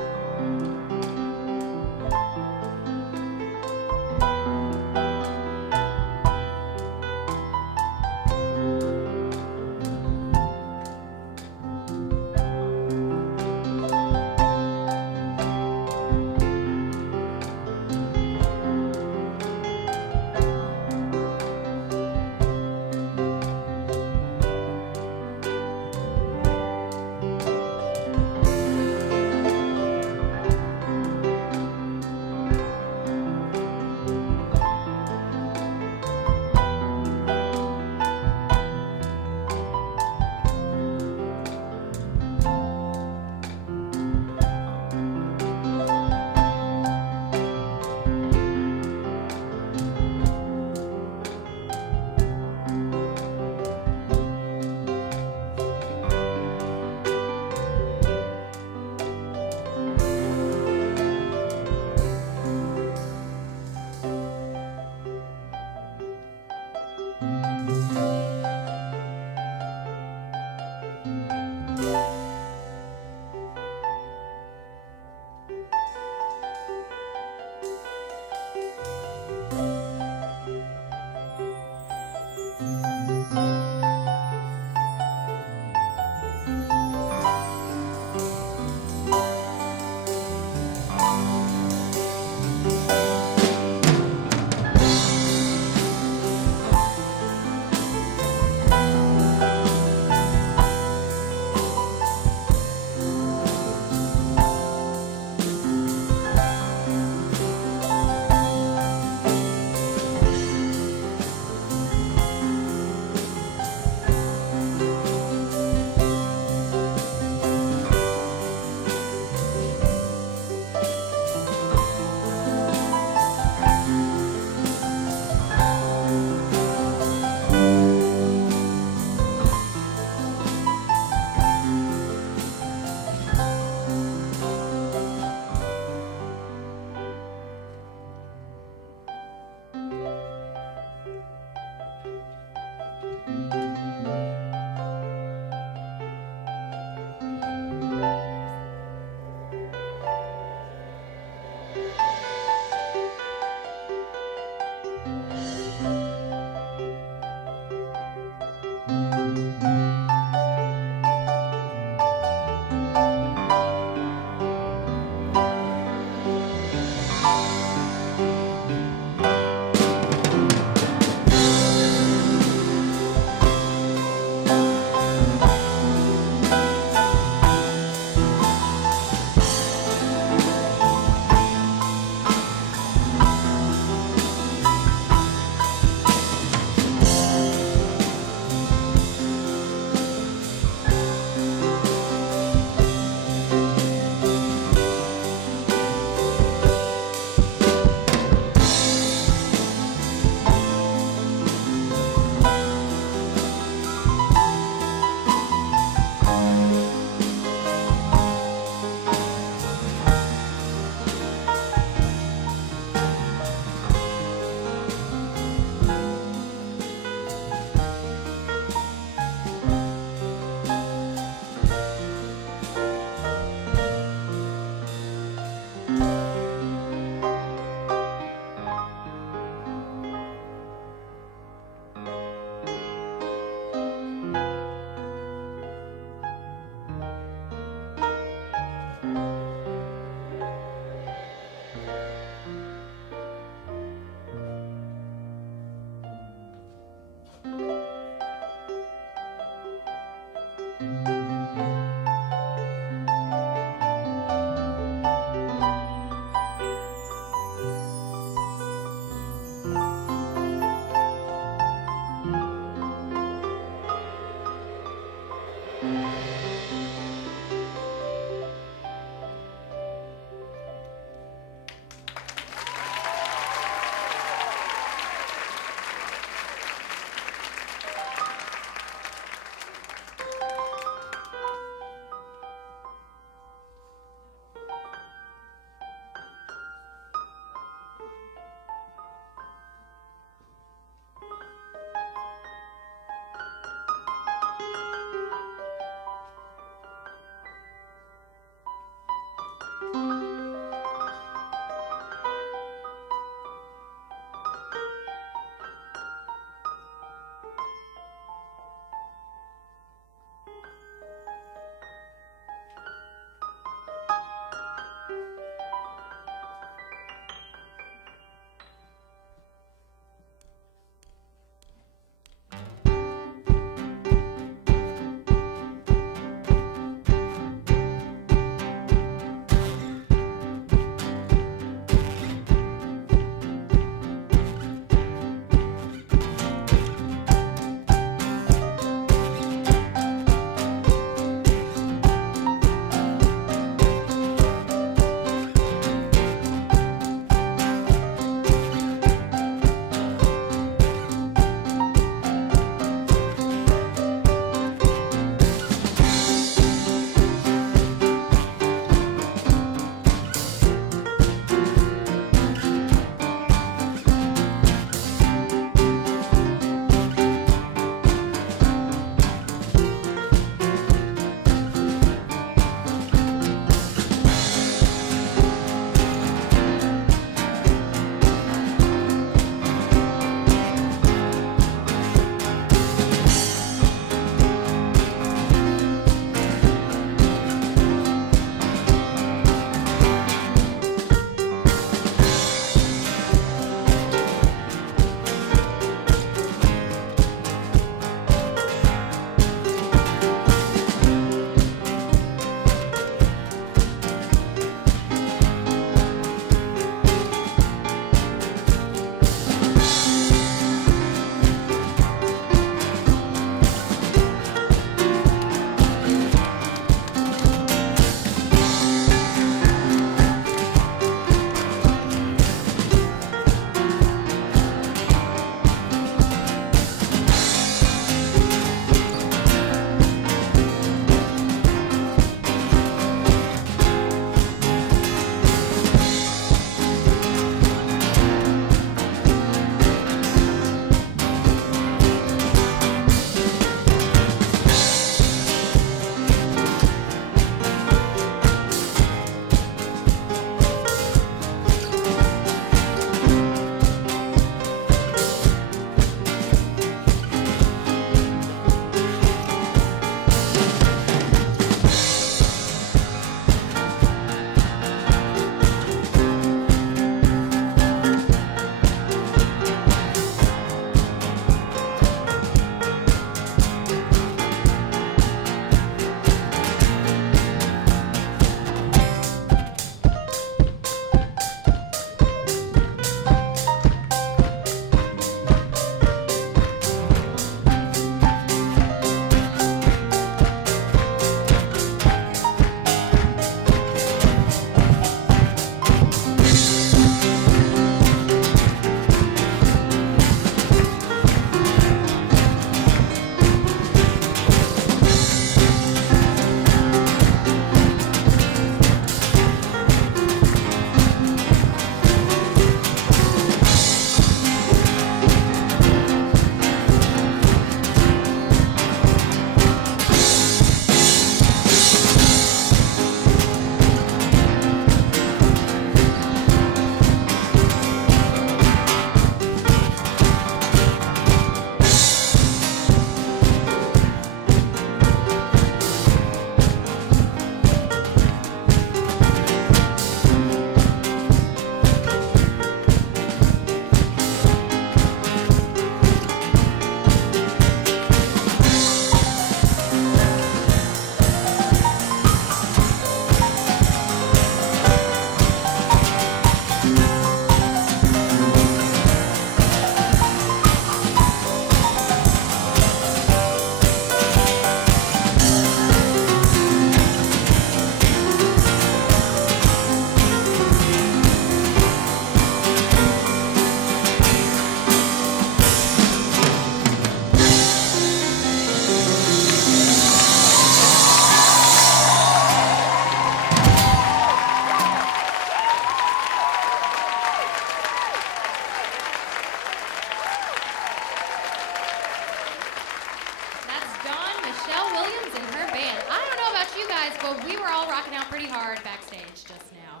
we were all rocking out pretty hard backstage just now.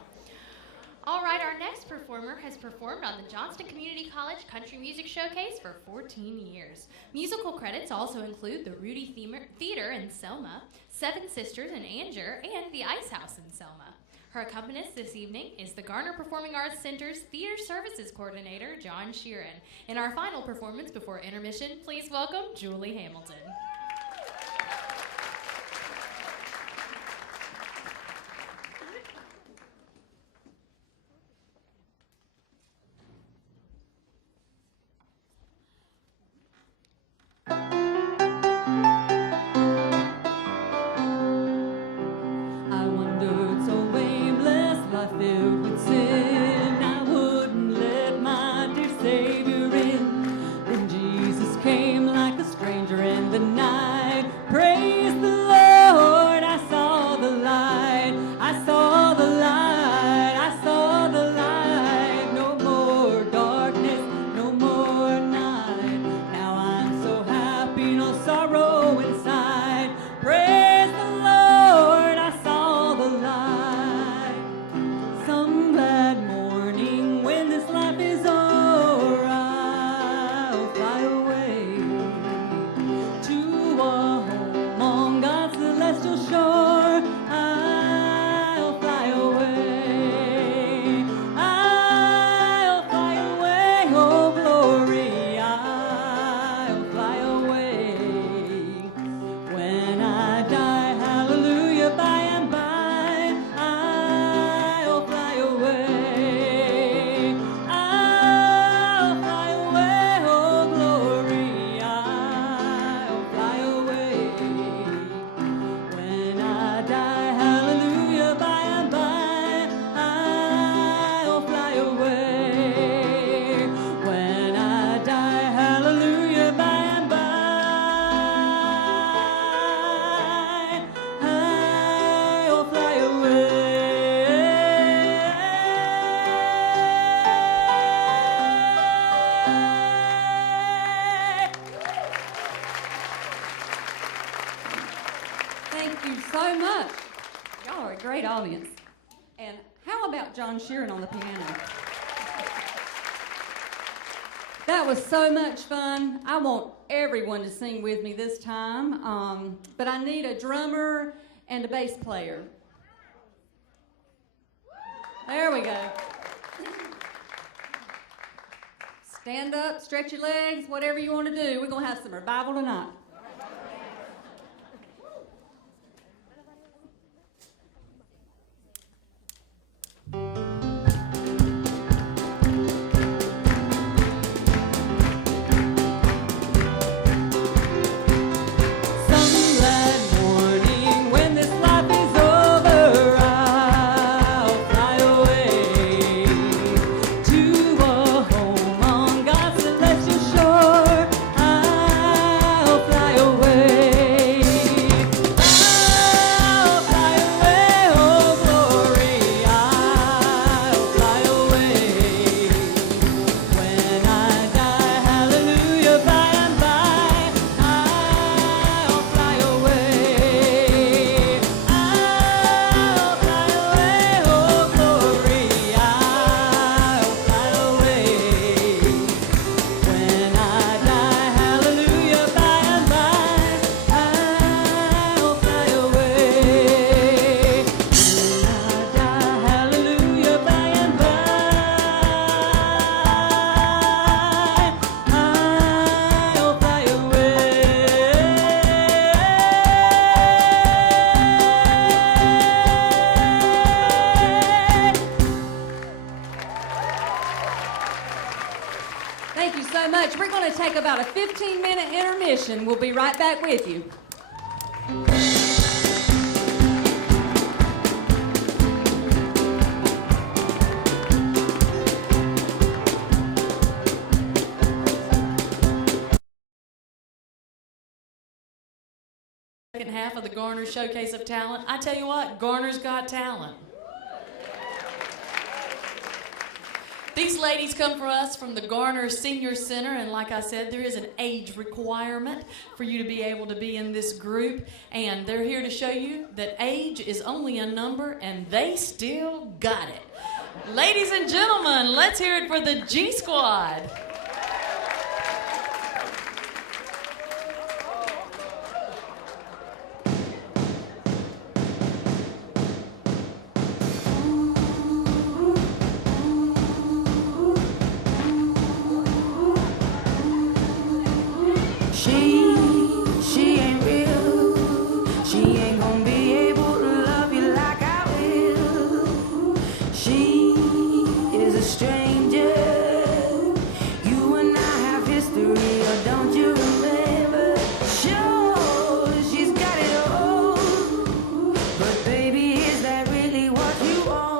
All right, our next performer has performed on the Johnston Community College Country Music Showcase for 14 years. Musical credits also include the Rudy Theater in Selma, Seven Sisters in Anger, and the Ice House in Selma. Her accompanist this evening is the Garner Performing Arts Center's Theater Services Coordinator, John Sheeran. In our final performance before intermission, please welcome Julie Hamilton. Filled with sin, I wouldn't let my dear Savior in. Then Jesus came like a stranger in the night. Praise the Lord, I saw the light. I saw the light, I saw the light. No more darkness, no more night. Now I'm so happy, no sorrow inside. Praise the Lord, I saw the light. Some glad morning when this life is o'er, I'll fly away to a home on God's celestial shore. I'll fly away, I'll fly away, oh glory, I'll fly away. When I die, hallelujah, by and by, I'll fly away, oh glory, I'll fly away. When I die, hallelujah, by and by, I'll fly away. When I die, hallelujah, by and by, I'll fly away. Thank you so much. Y'all are a great audience. And how about John Sheeran on the piano? That was so much fun. I want everyone to sing with me this time, but I need a drummer and a bass player. There we go. Stand up, stretch your legs, whatever you want to do. We're going to have some revival tonight. Some glad morning when this life is over, I'll fly away to a home on God's celestial shore. I'll fly away, oh glory, I'll fly away. When I die, hallelujah, by and by, I'll fly away. I'll fly away, oh glory, I'll fly away. When I die, hallelujah, by and by, I'll fly away. When I die, hallelujah, by and by, I'll fly away. Thank you so much. We're going to take about a 15-minute intermission. We'll be right back with you. Second half of the Garner Showcase of Talent. I tell you what, Garner's got talent. These ladies come for us from the Garner Senior Center, and like I said, there is an age requirement for you to be able to be in this group, and they're here to show you that age is only a number, and they still got it. Ladies and gentlemen, let's hear it for the G Squad. She ain't real. She ain't gonna be able to love you like I will. She is a stranger. You and I have history, or don't you remember? Sure, she's got it all. But baby, is that really what you want?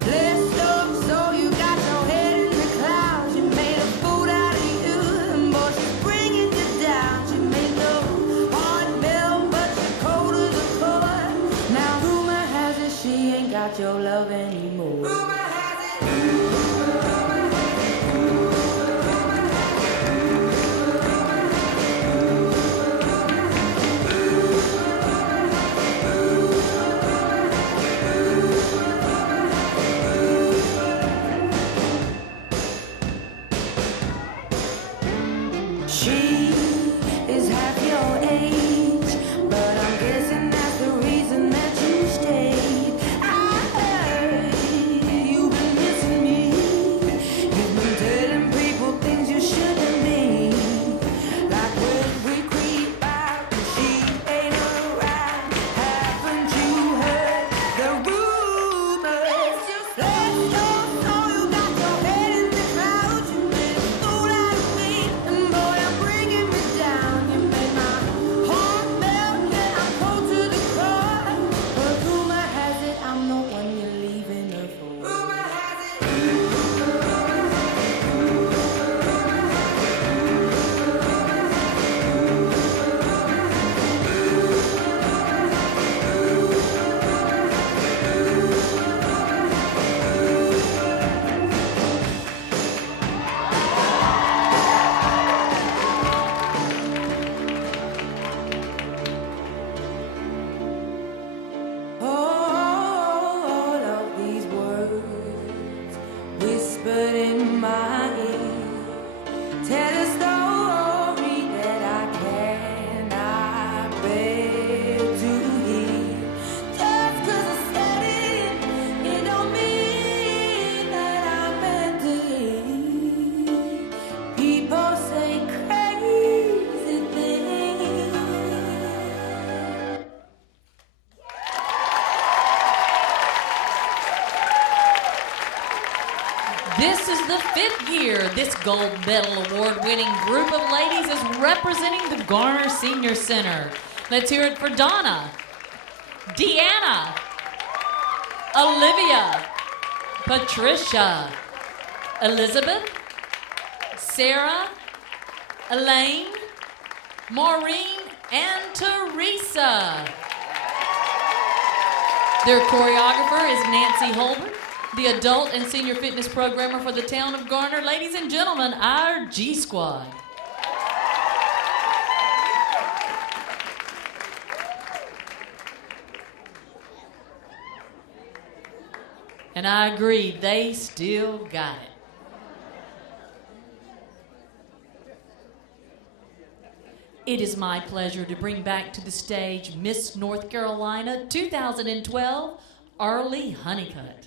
Blessed up, so you got your head in the clouds. You made a fool out of you, and boy, she's bringing you down. She made no heart melt, but you're cold as a core. Now rumor has it she ain't got your love anymore. Rumor has it. She is half your age, but I'm guessing that's the reason that you stayed. I heard you've been missing me. You've been telling people things you shouldn't be. Like when we creep out and she ain't around. Haven't you heard the rumors? Let's go, so you got your head in the clouds. You made a fool out of me, and boy, I'm bringing me down. You made my heart melt, yeah, I'm cold to the core. But rumor has it I'm the one you're leaving her for. Rumor has it. All of these words whispered in my ear tell a story that I cannot bear to hear. Just 'cause I said it, it don't mean that I meant it. People say crazy things. This is the 5th year this gold medal award-winning group of ladies is representing the Garner Senior Center. Let's hear it for Donna, Deanna, Olivia, Patricia, Elizabeth, Sarah, Elaine, Maureen, and Teresa. Their choreographer is Nancy Holbert, the adult and senior fitness programmer for the town of Garner. Ladies and gentlemen, our G Squad. And I agree, they still got it. It is my pleasure to bring back to the stage Miss North Carolina 2012, Arlie Honeycutt.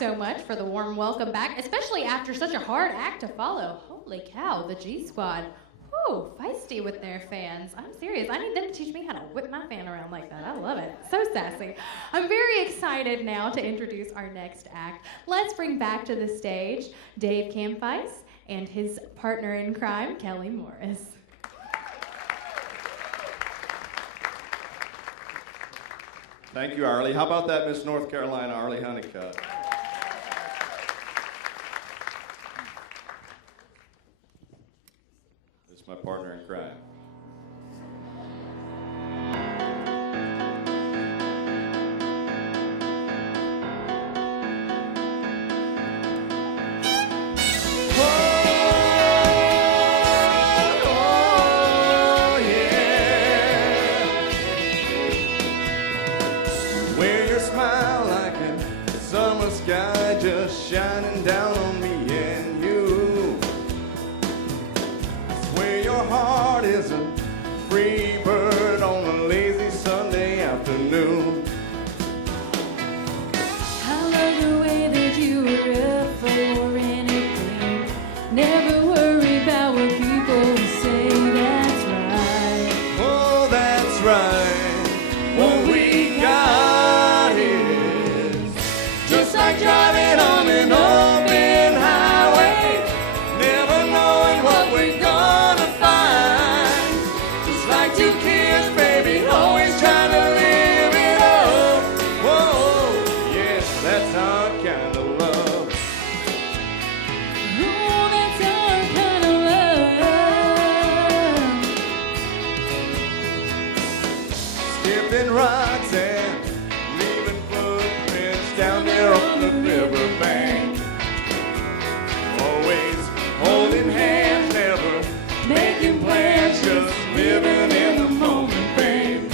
so much for the warm welcome back, especially after such a hard act to follow. Holy cow, the G Squad. Whew, feisty with their fans. I'm serious. I need them to teach me how to whip my fan around like that. I love it. So sassy. I'm very excited now to introduce our next act. Let's bring back to the stage Dave Campice and his partner in crime, Kelly Morris. Thank you, Arlie. How about that, Miss North Carolina, Arlie Honeycutt? This is my partner in crime. Shining down on me and you. I swear your heart is a free bird on a lazy Sunday afternoon. I love the way that you were up for anything. Never worry about what people say. That's right. Oh, that's right. What we got is just like driving on an open highway, never knowing what we're gonna find. Just like two kids, baby, always trying to live it up. Whoa, yes, that's our kind of love. Oh, that's our kind of love. Skipping rocks and leaving footprints down there on the riverbank. Always holding hands, never making plans, just living in the moment, babe.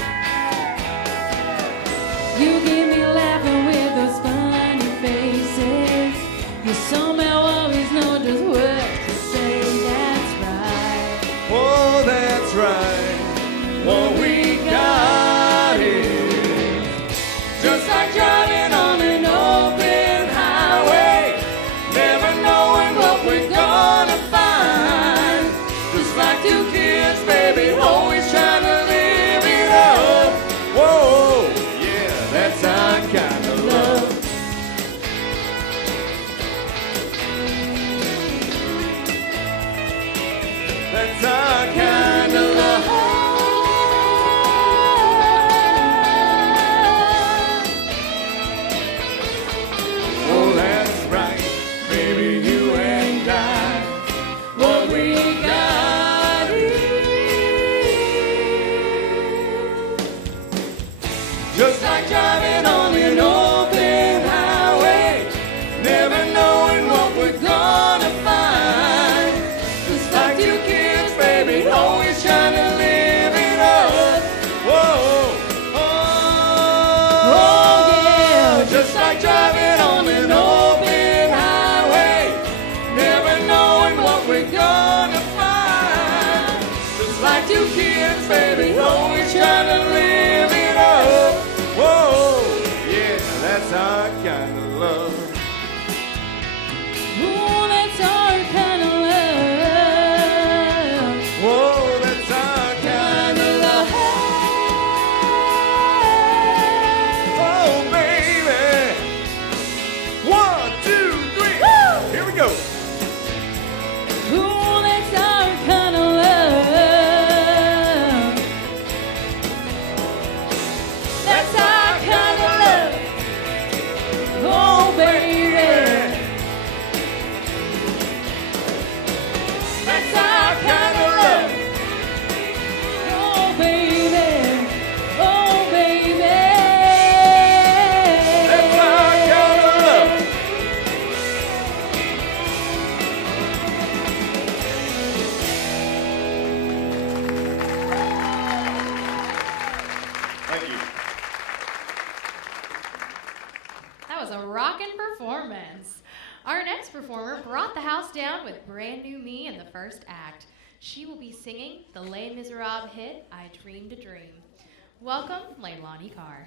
You keep me laughing with those funny faces. You somehow always know just what to say. That's right. Oh, that's right. What we got is just like driving on an open highway, never knowing what we're gonna find. Just like two kids, baby, always trying to live it up. Whoa, yeah, that's our kind of love. That's our kind of love. Oh, that's right, baby, you and I. What we got is just like driving on an open highway, never knowing what we're gonna find. Just like two kids, baby, always trying to live it up. Whoa, oh, yeah, just like driving on an open highway, never knowing what we're gonna find. Just like two kids, baby, always trying to live it up. Whoa, yeah, that's our kind of love. Oh, that's our kind of love. Whoa, that's our kind of love. Oh, baby. 1, 2, 3. Here we go. Oh, that's our kind of love. That's our kind of love. Oh, baby. That's our kind of love. Oh, baby. Oh, baby. That's our kind of love. Thank you. That was a rockin' performance. Our next performer brought the house down with Brand New Me in the first act. She will be singing the Les Miserables hit, I Dreamed a Dream. Welcome, Leilani Carr.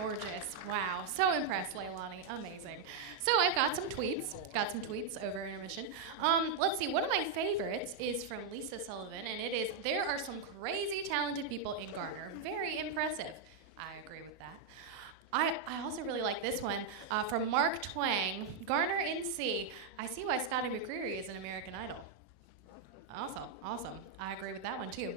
gorgeous. Wow. So impressed, Leilani. Amazing. So I've got some tweets. Got some tweets over intermission. Let's see. One of my favorites is from Lisa Sullivan, and it is, there are some crazy talented people in Garner. Very impressive. I agree with that. I also really like this one from Mark Twang. Garner NC. I see why Scotty McCreery is an American Idol. Awesome. I agree with that one too.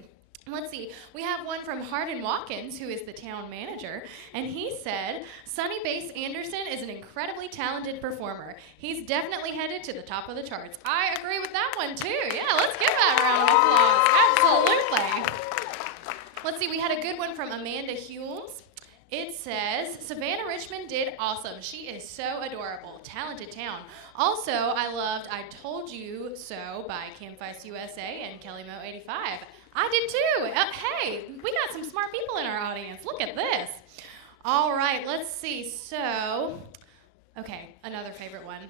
Let's see. We have one from Hardin Watkins, who is the town manager, and he said, Sonny Bass Anderson is an incredibly talented performer. He's definitely headed to the top of the charts. I agree with that one too. Yeah, let's give that a round of applause. Absolutely. Let's see. We had a good one from Amanda Humes. It says, Savannah Richmond did awesome. She is so adorable. Talented town. Also, I loved I Told You So by Kim Feist USA and Kelly Mo 85. I did too. Hey, we got some smart people in our audience. Look at this. All right, let's see. So, okay, another favorite one.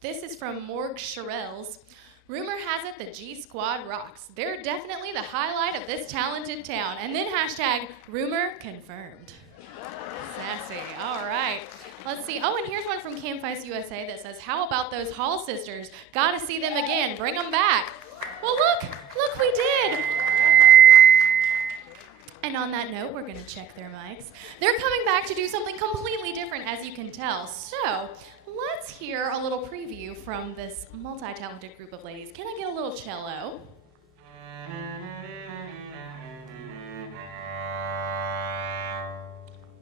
This is from Morg Sherrills. Rumor has it the G Squad rocks. They're definitely the highlight of this talented town. And then hashtag rumor confirmed. Sassy. All right. Let's see. Oh, and here's one from Kim Feist USA that says, how about those Hall sisters? Gotta see them again. Bring them back. Well, look, we did. And on that note, we're going to check their mics. They're coming back to do something completely different, as you can tell. So let's hear a little preview from this multi-talented group of ladies. Can I get a little cello?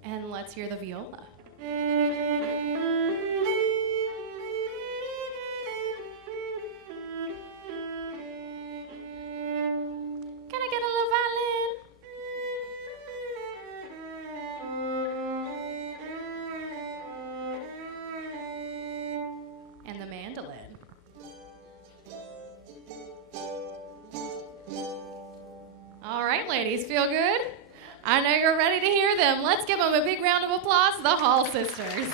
And let's hear the viola. Can I get a little violin? And the mandolin. All right, ladies, feel good? I know you're ready to hear them. Let's give them a big round of applause, the Hall sisters.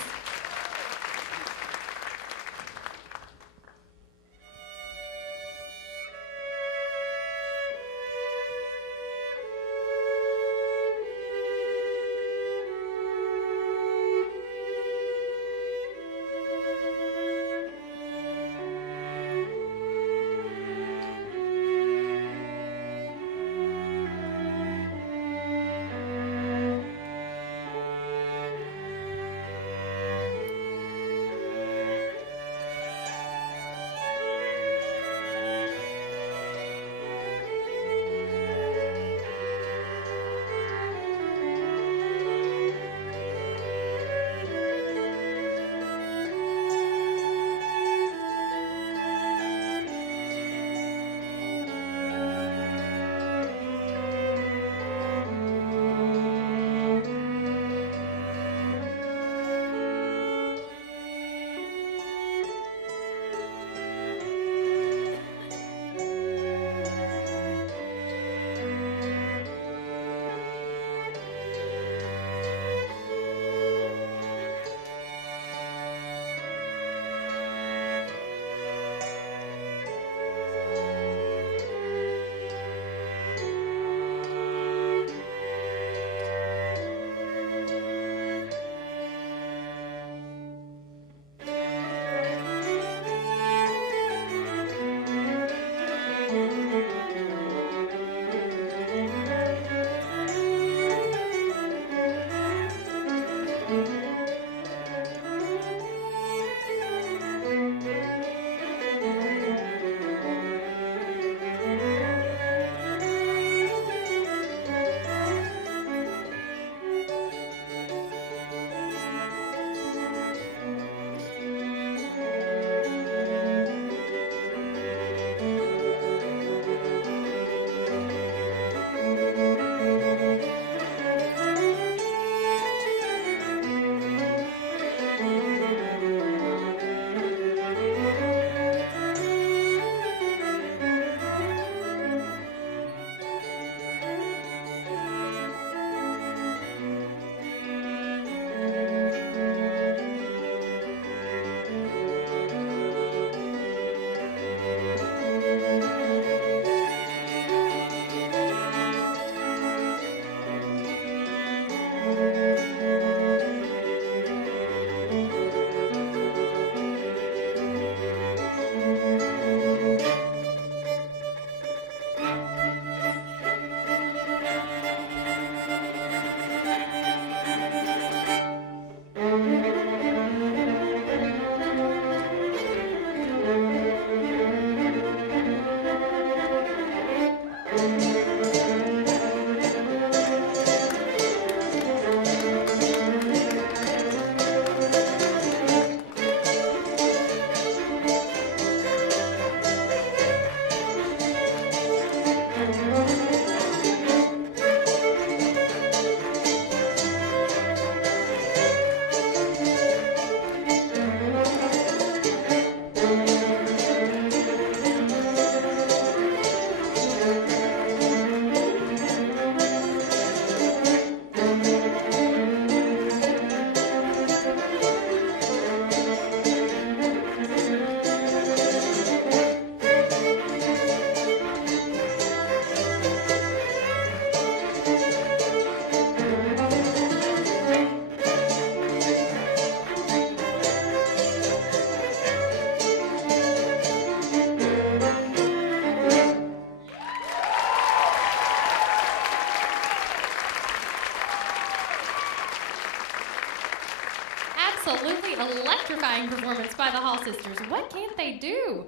absolutely electrifying performance by the Hall sisters. What can't they do?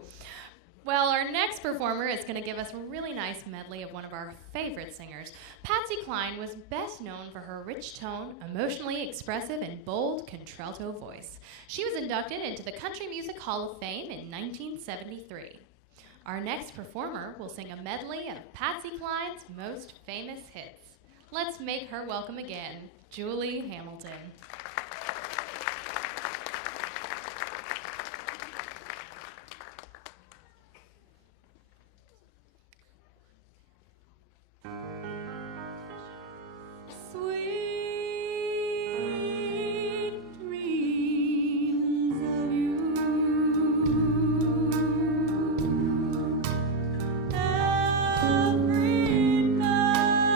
Well, our next performer is going to give us a really nice medley of one of our favorite singers. Patsy Cline was best known for her rich tone, emotionally expressive, and bold contralto voice. She was inducted into the Country Music Hall of Fame in 1973. Our next performer will sing a medley of Patsy Cline's most famous hits. Let's make her welcome again, Julie Hamilton. Sweet dreams of you. Every night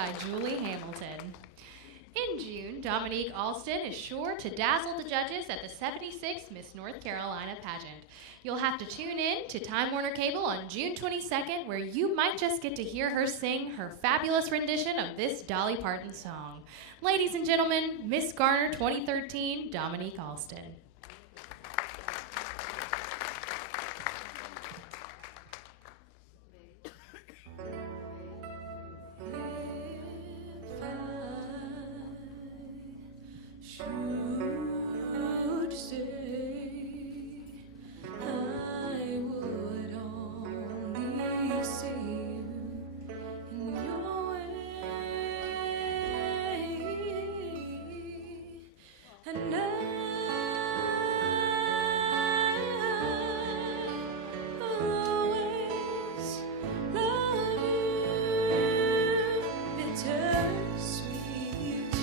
by Julie Hamilton. In June, Dominique Alston is sure to dazzle the judges at the 76th Miss North Carolina pageant. You'll have to tune in to Time Warner Cable on June 22nd, where you might just get to hear her sing her fabulous rendition of this Dolly Parton song. Ladies and gentlemen, Miss Garner 2013, Dominique Alston. Should say I would only see you in your way, and I will always love you. Bittersweet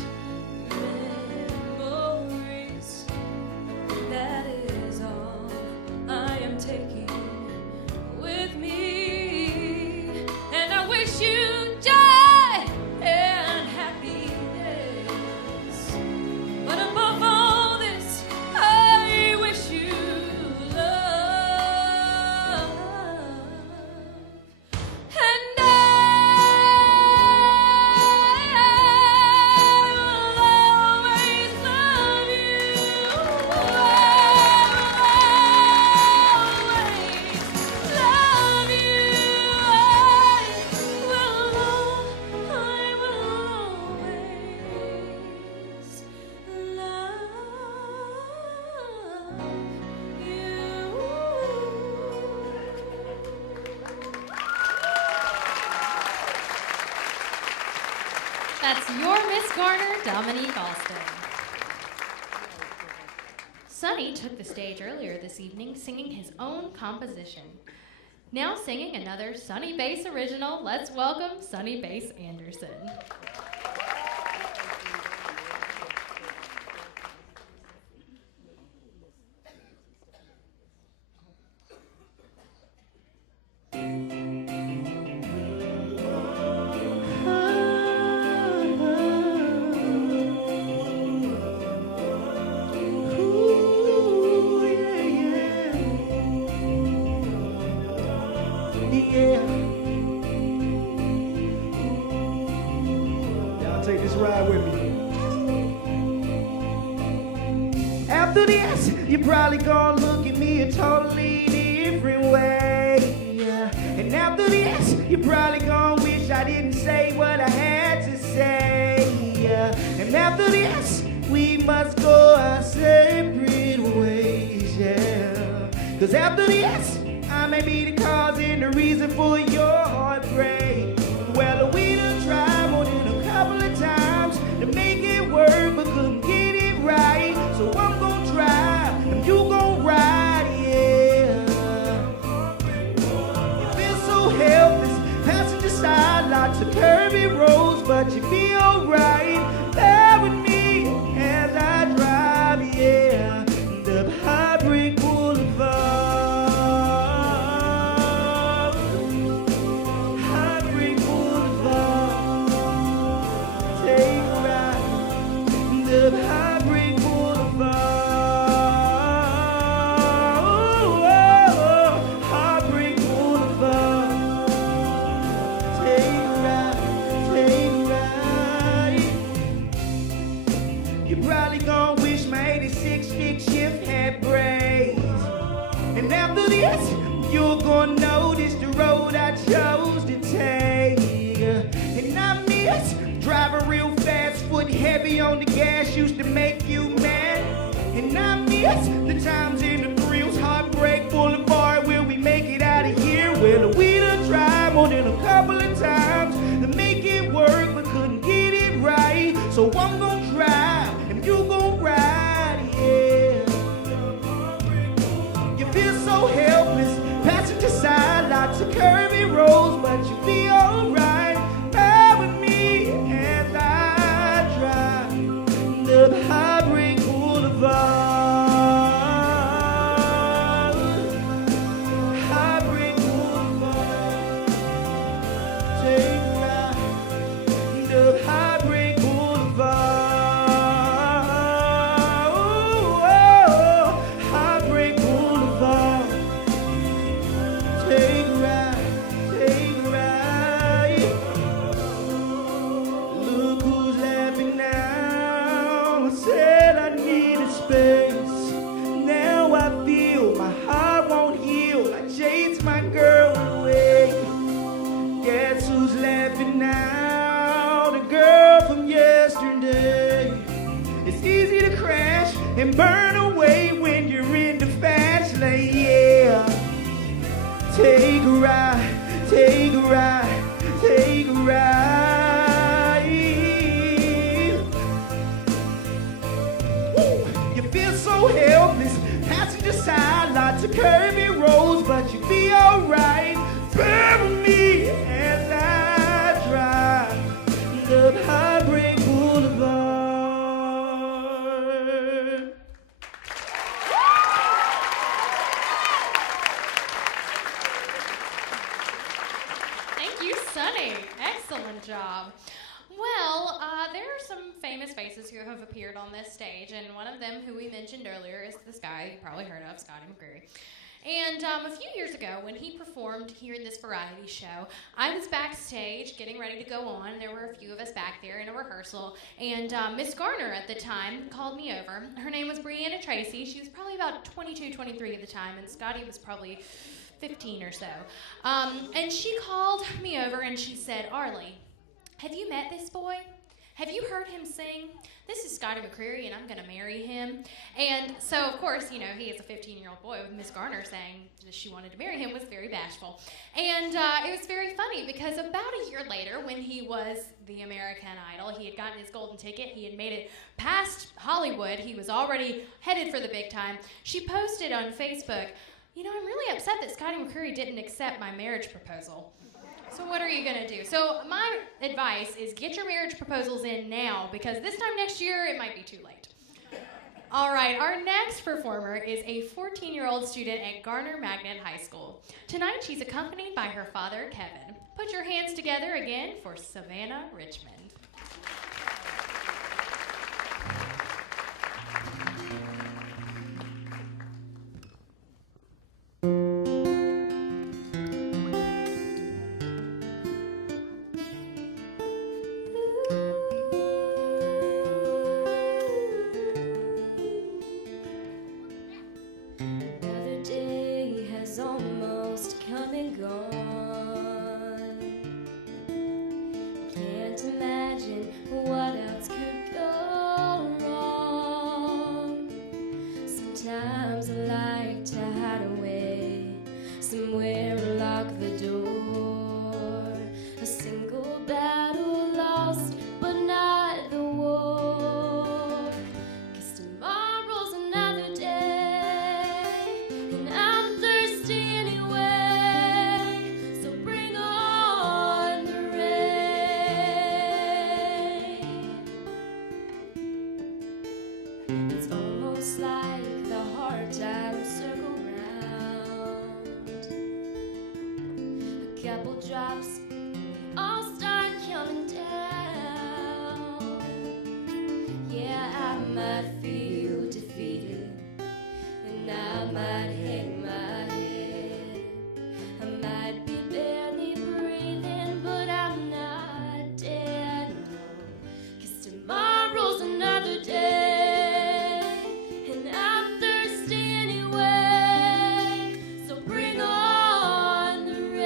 memories, that is all I am taking with me, and I wish you joy and happiness, but above all this, I wish you love, and I will always love you. I will always love you. I will always That's your Miss Garner, Dominique Alston. Sonny took the stage earlier this evening singing his own composition. Now singing another Sonny Bass original, let's welcome Sonny Bass Anderson. Y'all take this ride with me. After this, you're probably gonna look at me a totally different way. And after this, you're probably gonna wish I didn't say what I had to say. And after this, we must go our separate ways, yeah. Cause after this, I may be the cause and the reason for your heartbreak. Well, we done tried more than a couple of times to make it work, but couldn't get it right. So I'm gonna try, and you gon' ride, yeah. You feel so helpless, passenger side, lots of curvy roads, but you be alright. Bear with me as I drive, yeah. The Heartbreak Boulevard, Heartbreak Boulevard. Take a ride, the Heartbreak Boulevard. Oh, Heartbreak Boulevard. Take a ride, take a ride. You're probably gonna wish my 86 stick shift had brakes. And after this, you're gonna notice the road I chose to take. And I miss driving real fast, foot heavy on the gas, used to make you mad. And I miss the times in the thrills, Heartbreak Boulevard, will we make it out of here? Well, we done tried more than a couple of times to make it work, but couldn't get it right. So I'm gonna try, and you gon' ride, yeah. You feel so helpless, passenger side, lots of curvy roads, but you be alright. Bear with me as I drive the Heartbreak Boulevard, Heartbreak Boulevard. Take a ride, the and burn away when you're in the fast lane. Yeah, take a ride, take a ride, take a ride. Woo. You feel so helpless, passenger side, lots of curvy roads, but you be alright. Bury me and I drive up Heartbreak Boulevard. Thank you, Sonny. Excellent job. Well, there are some famous faces who have appeared on this stage, and one of them who we mentioned earlier is this guy you probably heard of, Scotty McCreery. And a few years ago, when he performed here in this variety show, I was backstage getting ready to go on. There were a few of us back there in a rehearsal, and Miss Garner at the time called me over. Her name was Brianna Tracy. She was probably about 22, 23 at the time, and Scotty was probably 15 or so. And she called me over and she said, "Arlie, have you met this boy? Have you heard him sing? This is Scotty McCreery, and I'm going to marry him." And so, of course, you know, he is a 15-year-old boy with Miss Garner saying that she wanted to marry him was very bashful. And it was very funny because about a year later, when he was the American Idol, he had gotten his golden ticket. He had made it past Hollywood. He was already headed for the big time. She posted on Facebook, "You know, I'm really upset that Scotty McCreery didn't accept my marriage proposal. So what are you going to do?" So my advice is get your marriage proposals in now, because this time next year it might be too late. All right, our next performer is a 14-year-old student at Garner Magnet High School. Tonight she's accompanied by her father, Kevin. Put your hands together again for Savannah Richmond. Another day has almost come and gone. Can't imagine what else could go wrong. Sometimes I like to hide away somewhere and lock the door. A single battle lost, but not the war. 'Cause tomorrow's another day, and I'm thirsty anyway. So bring on the rain. It's almost like the hard times circle round. A couple drops, all start coming down. Yeah, I might feel defeated, and I might hang my head. I might be barely breathing, but I'm not dead, no. 'Cause tomorrow's another day, and I'm thirsty anyway. So bring on the rain.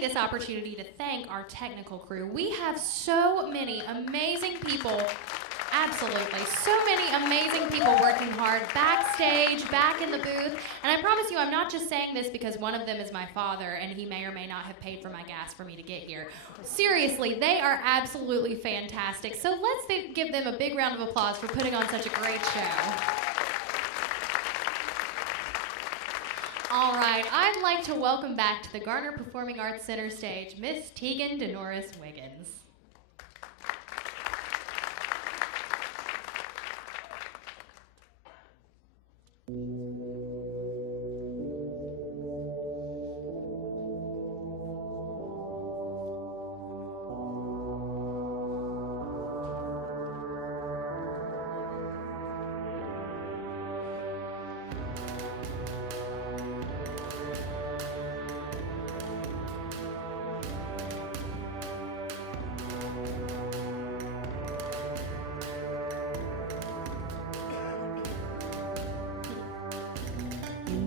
take this opportunity to thank our technical crew. We have so many amazing people, absolutely, so many amazing people working hard backstage, back in the booth. And I promise you, I'm not just saying this because one of them is my father and he may or may not have paid for my gas for me to get here. Seriously, they are absolutely fantastic. So let's give them a big round of applause for putting on such a great show. All right, I'd like to welcome back to the Garner Performing Arts Center stage, Miss Tegan DeNorris Wiggins.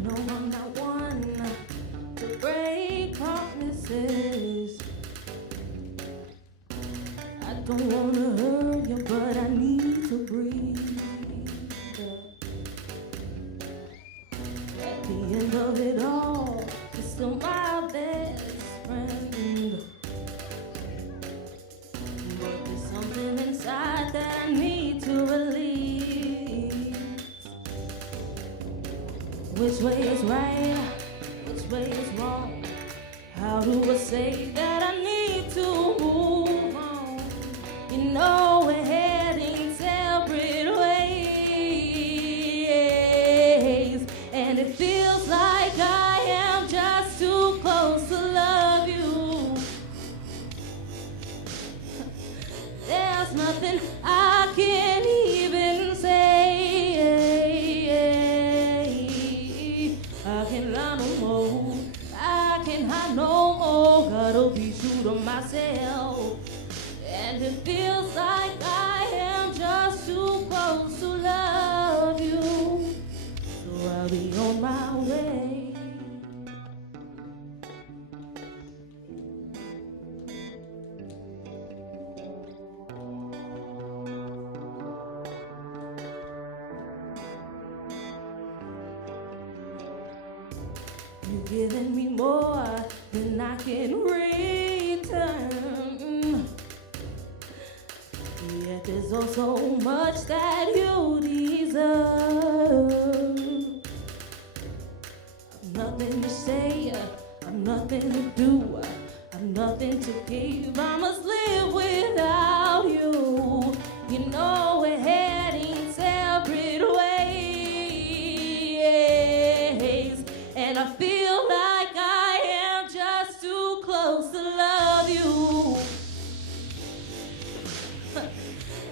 I'm not one to break promises. I don't wanna hurt you, but I need to breathe. At the end of it all, you're still my best friend. But there's something inside that I need to release. Which way is right? Which way is wrong? How do I say that I need to move on? You know we're heading separate ways, and it feels like I am just too close to love you. There's nothing I can even say. I can't lie no more. I can't hide no more. Gotta be true to myself. And it feels like I am just too close to love you. So I'll be on my way. You're giving me more than I can return. Yet there's also much that you deserve. I've nothing to say, I've nothing to do, I've nothing to give. I must live without you. You know we're heading separate ways, and I feel like I am just too close to love you.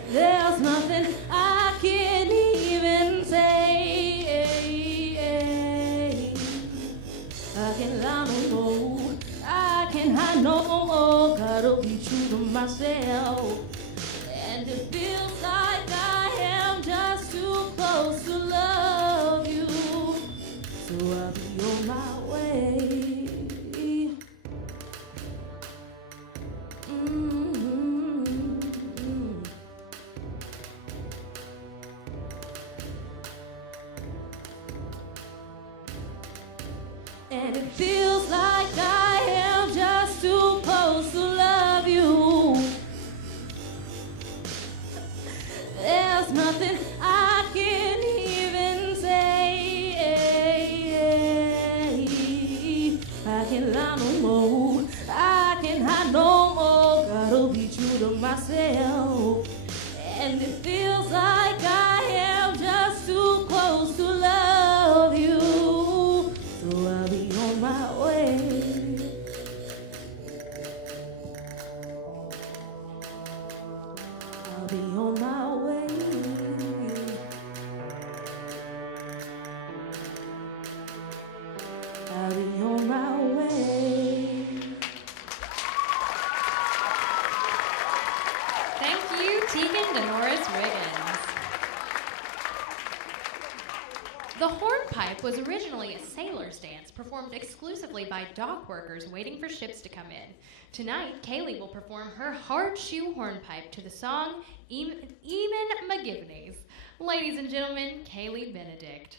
There's nothing I can even say. I can't lie no more. I can't hide no more. Gotta be true to myself. And it feels like I am just too close to love you. So I'll be on my way. And it feels like I am just too close to love you. There's nothing I can even say. I can't lie no more. I can't hide no more. Gotta be true to myself. And it feels like I am just too close to love you. So I'll be on my way. I'll be on my way. I'll be on my way. Thank you, Tegan DeNorris Wiggins. The hornpipe was originally a sailor's dance performed exclusively by dock workers waiting for ships to come in. Tonight, Kaylee will perform her hard shoe hornpipe to the song Eamon McGivney's. Ladies and gentlemen, Kaylee Benedict.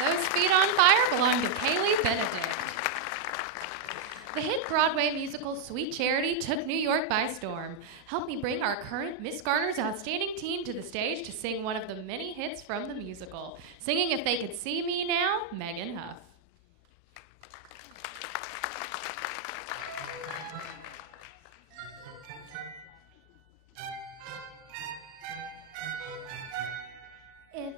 Those feet on fire belong to Kaylee Benedict. The hit Broadway musical Sweet Charity took New York by storm. Help me bring our current Miss Garner's Outstanding Teen to the stage to sing one of the many hits from the musical. Singing If They Could See Me Now, Megan Huff. If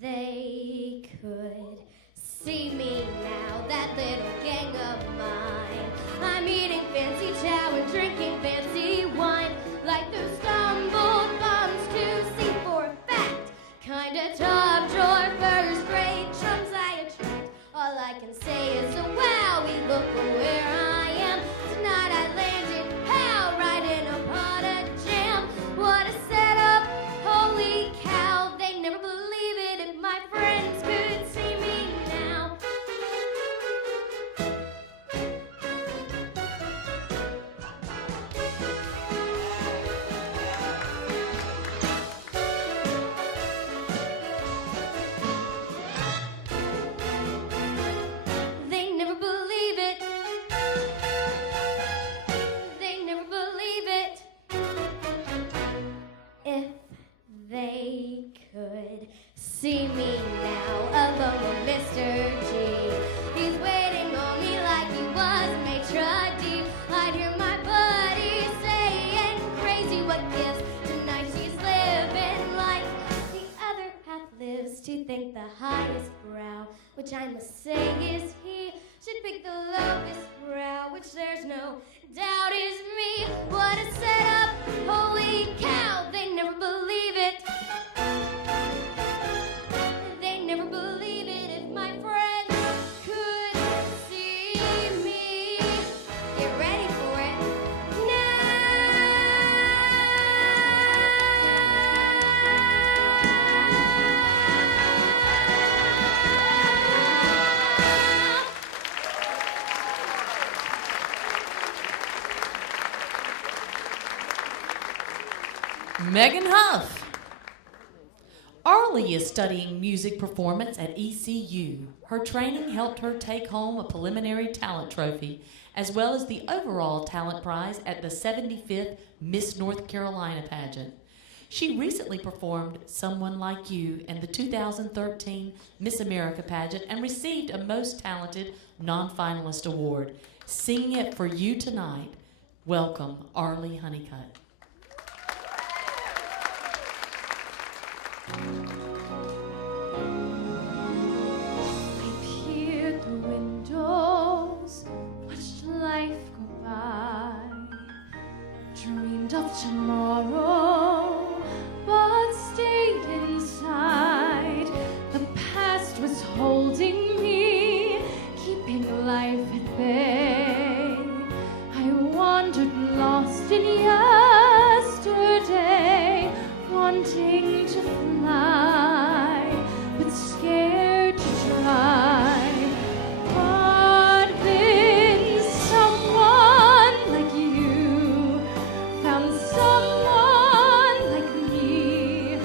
they could see me now, that little gang of mine. I'm eating fancy chow and drinking fancy wine, like those stumbled bums to see for a fact. Kinda top drawer, first grade chums I attract. All I can say is, oh wow, we look where I am. Tonight I landed, pow, right in a pot of jam. What a setup, holy cow. They never believe it if my friends could see me now. They never believe it. They never believe it. If they could see me now, alone with Mr. G. He's waiting on me like he was maitre d'. I'd hear my buddies saying, crazy what gives. Tonight she's living life. The other half lives to think the highest brow, which I must say is he, should pick the lowest brow, which there's no doubt is me. What a setup, holy cow. They never believe it. They never believe it if my friends could see me. Get ready for it Megan Huff. Arlie is studying music performance at ECU. Her training helped her take home a preliminary talent trophy, as well as the overall talent prize at the 75th Miss North Carolina pageant. She recently performed Someone Like You in the 2013 Miss America pageant and received a Most Talented Non-Finalist award. Singing it for you tonight, welcome Arlie Honeycutt. I peered through windows, watched life go by, dreamed of tomorrow, but stayed inside. The past was holding me, keeping life at bay. I wandered lost in yesterday, wanting to fly, but scared to try. But then someone like you found someone like me,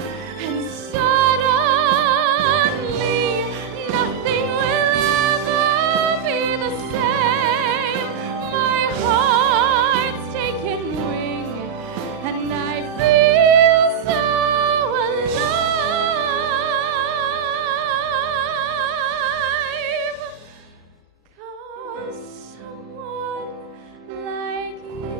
and suddenly nothing will ever be the same. My heart's taken wing, and I feel so alive. 'Cause someone like you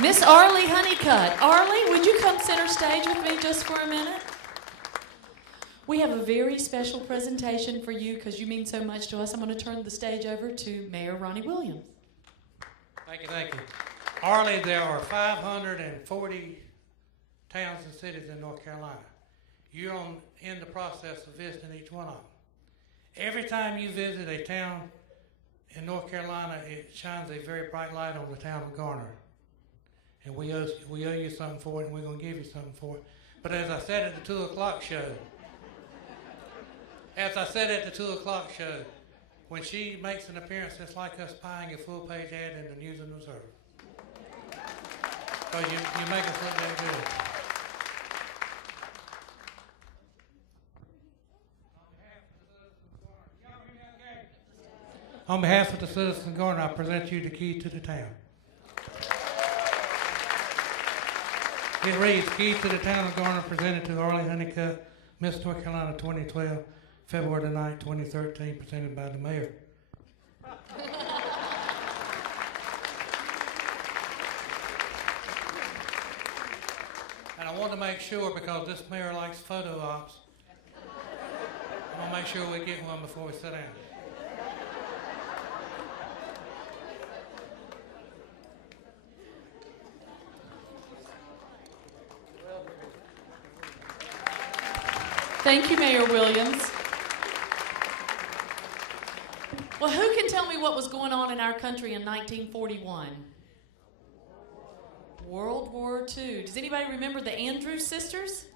Miss Arlie Honeycutt. Arlie, would you come center stage with me just for a minute? We have a very special presentation for you because you mean so much to us. I'm going to turn the stage over to Mayor Ronnie Williams. Thank you, thank you. Arlie, there are 540 towns and cities in North Carolina. You're in the process of visiting each one of them. Every time you visit a town in North Carolina, it shines a very bright light on the town of Garner. And we owe you something for it, and we're going to give you something for it. But as I said at the 2 o'clock show, when she makes an appearance, it's like us buying a full-page ad in the News and Observer. Because you make us look that good. On behalf of the citizens of Garner, I present you the key to the town. It reads, Key to the Town of Garner, presented to Arlie Honeycutt, Miss North Carolina 2012, February the 9th, 2013, presented by the mayor. And I want to make sure, because this mayor likes photo ops, I want to make sure we get one before we sit down. Thank you, Mayor Williams. Well, who can tell me what was going on in our country in 1941? World War II. Does anybody remember the Andrews sisters?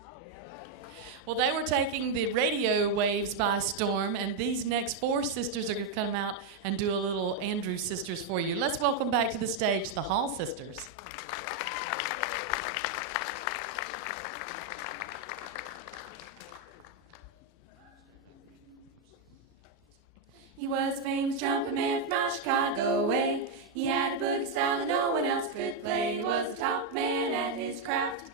Well, they were taking the radio waves by storm, and these next 4 sisters are going to come out and do a little Andrews sisters for you. Let's welcome back to the stage the Hall sisters. He was a famous jumping man from out Chicago way. He had a boogie style that no one else could play. He was the top man at his craft.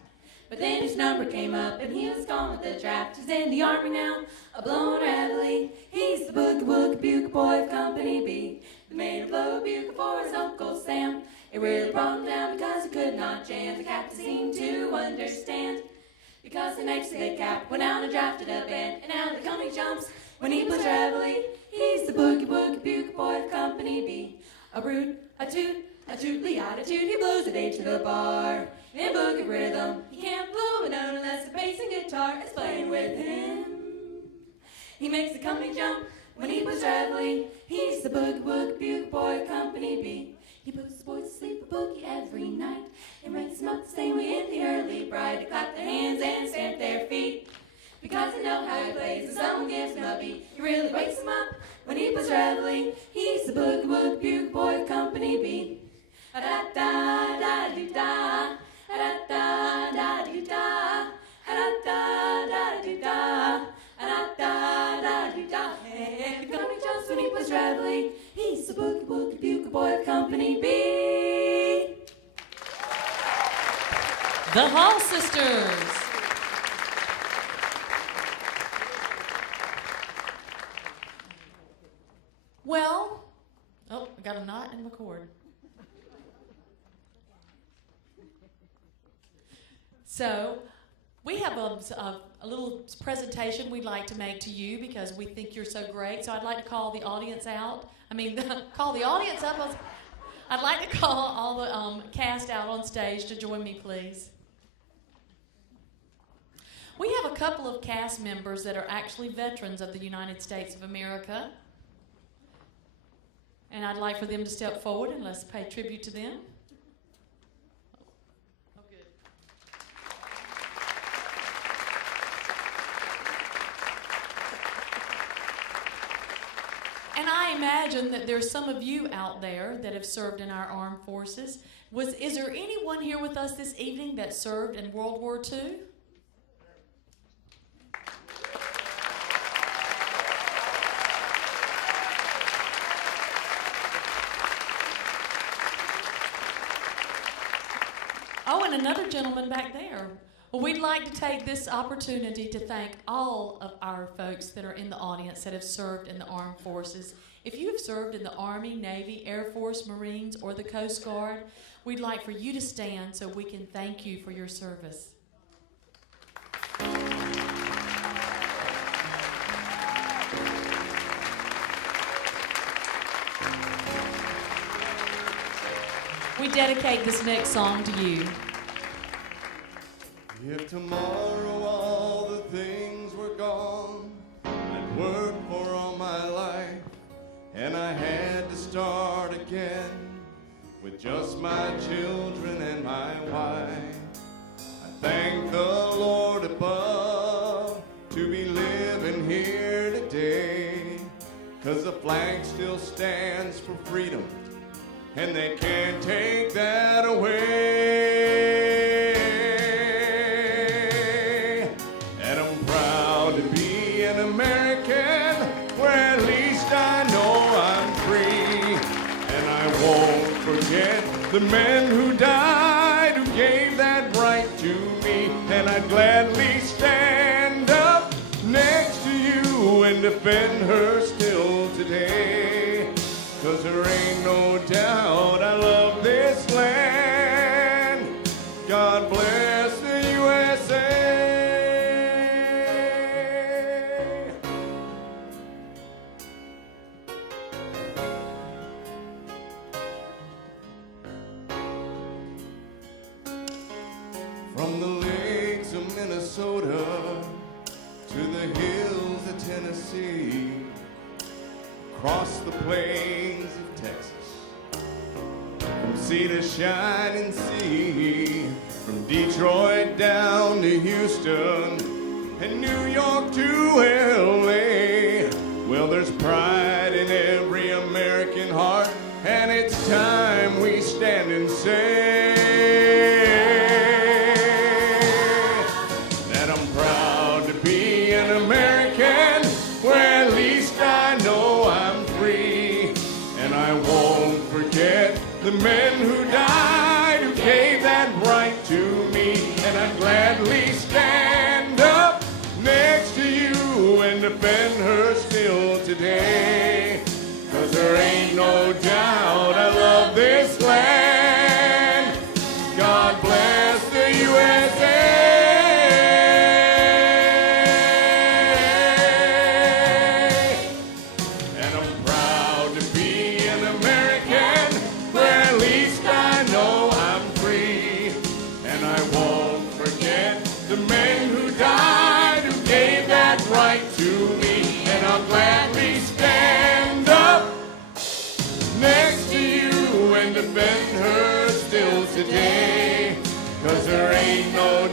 But then his number came up and he was gone with the draft. He's in the army now, a blowing reveille. He's the boogie woogie bugle boy of Company B. They made him blow a bugle for his Uncle Sam. It really brought him down because he could not jam. The captain seemed to understand. Because the next day the cap went out and drafted a band. And now the company jumps when he plays reveille. He's the boogie woogie bugle boy of Company B. A brood, a tootly attitude, he blows a day to the bar. In boogie rhythm, he can't blow a note unless the bass and guitar is playing with him. He makes the company jump when he plays reveille. He's the boogie woogie bugle boy of Company B. He puts the boys to sleep a boogie every night and wakes them up the same way in the early bride to clap their hands and stamp their feet. Because they know how he plays and someone gives him a beat. He really wakes him up when he plays reveille. He's the boogie woogie bugle boy of Company B. Da da da da The Hall Sisters. Well, oh, I got a knot in my cord. So, we have a little presentation we'd like to make to you because we think you're so great. So I'd like to call the audience out. Call the audience up. I'd like to call all the cast out on stage to join me, please. We have a couple of cast members that are actually veterans of the United States of America. And I'd like for them to step forward and let's pay tribute to them. Oh, good. And I imagine that there's some of you out there that have served in our armed forces. Is there anyone here with us this evening that served in World War II? Oh, and another gentleman back there. Well, we'd like to take this opportunity to thank all of our folks that are in the audience that have served in the armed forces. If you have served in the Army, Navy, Air Force, Marines, or the Coast Guard, we'd like for you to stand so we can thank you for your service. We dedicate this next song to you. If tomorrow all the things were gone I'd worked for all my life, and I had to start again with just my children and my wife, I thank the Lord above to be living here today, 'cause the flag still stands for freedom and they can't take that away. And I'm proud to be an American, where at least I know I'm free. And I won't forget the men who died, who gave that right to me. And I'd gladly stand up next to you and defend her still today. 'Cause there ain't no doubt I love this land. God bless the USA. From the lakes of Minnesota to the hills of Tennessee, across the plains of Texas, from sea to shining sea, from Detroit down to Houston, and New York to LA. Well, there's pride in every American heart, and it's time we stand and say that I'm proud to be an American, where at least I know I'm free. And I won't forget the men who died, who gave that right to me. And I'd gladly stand up next to you and defend her still today. 'Cause there ain't no doubt I love this land. God bless the USA. Defend her still today, 'cause there ain't no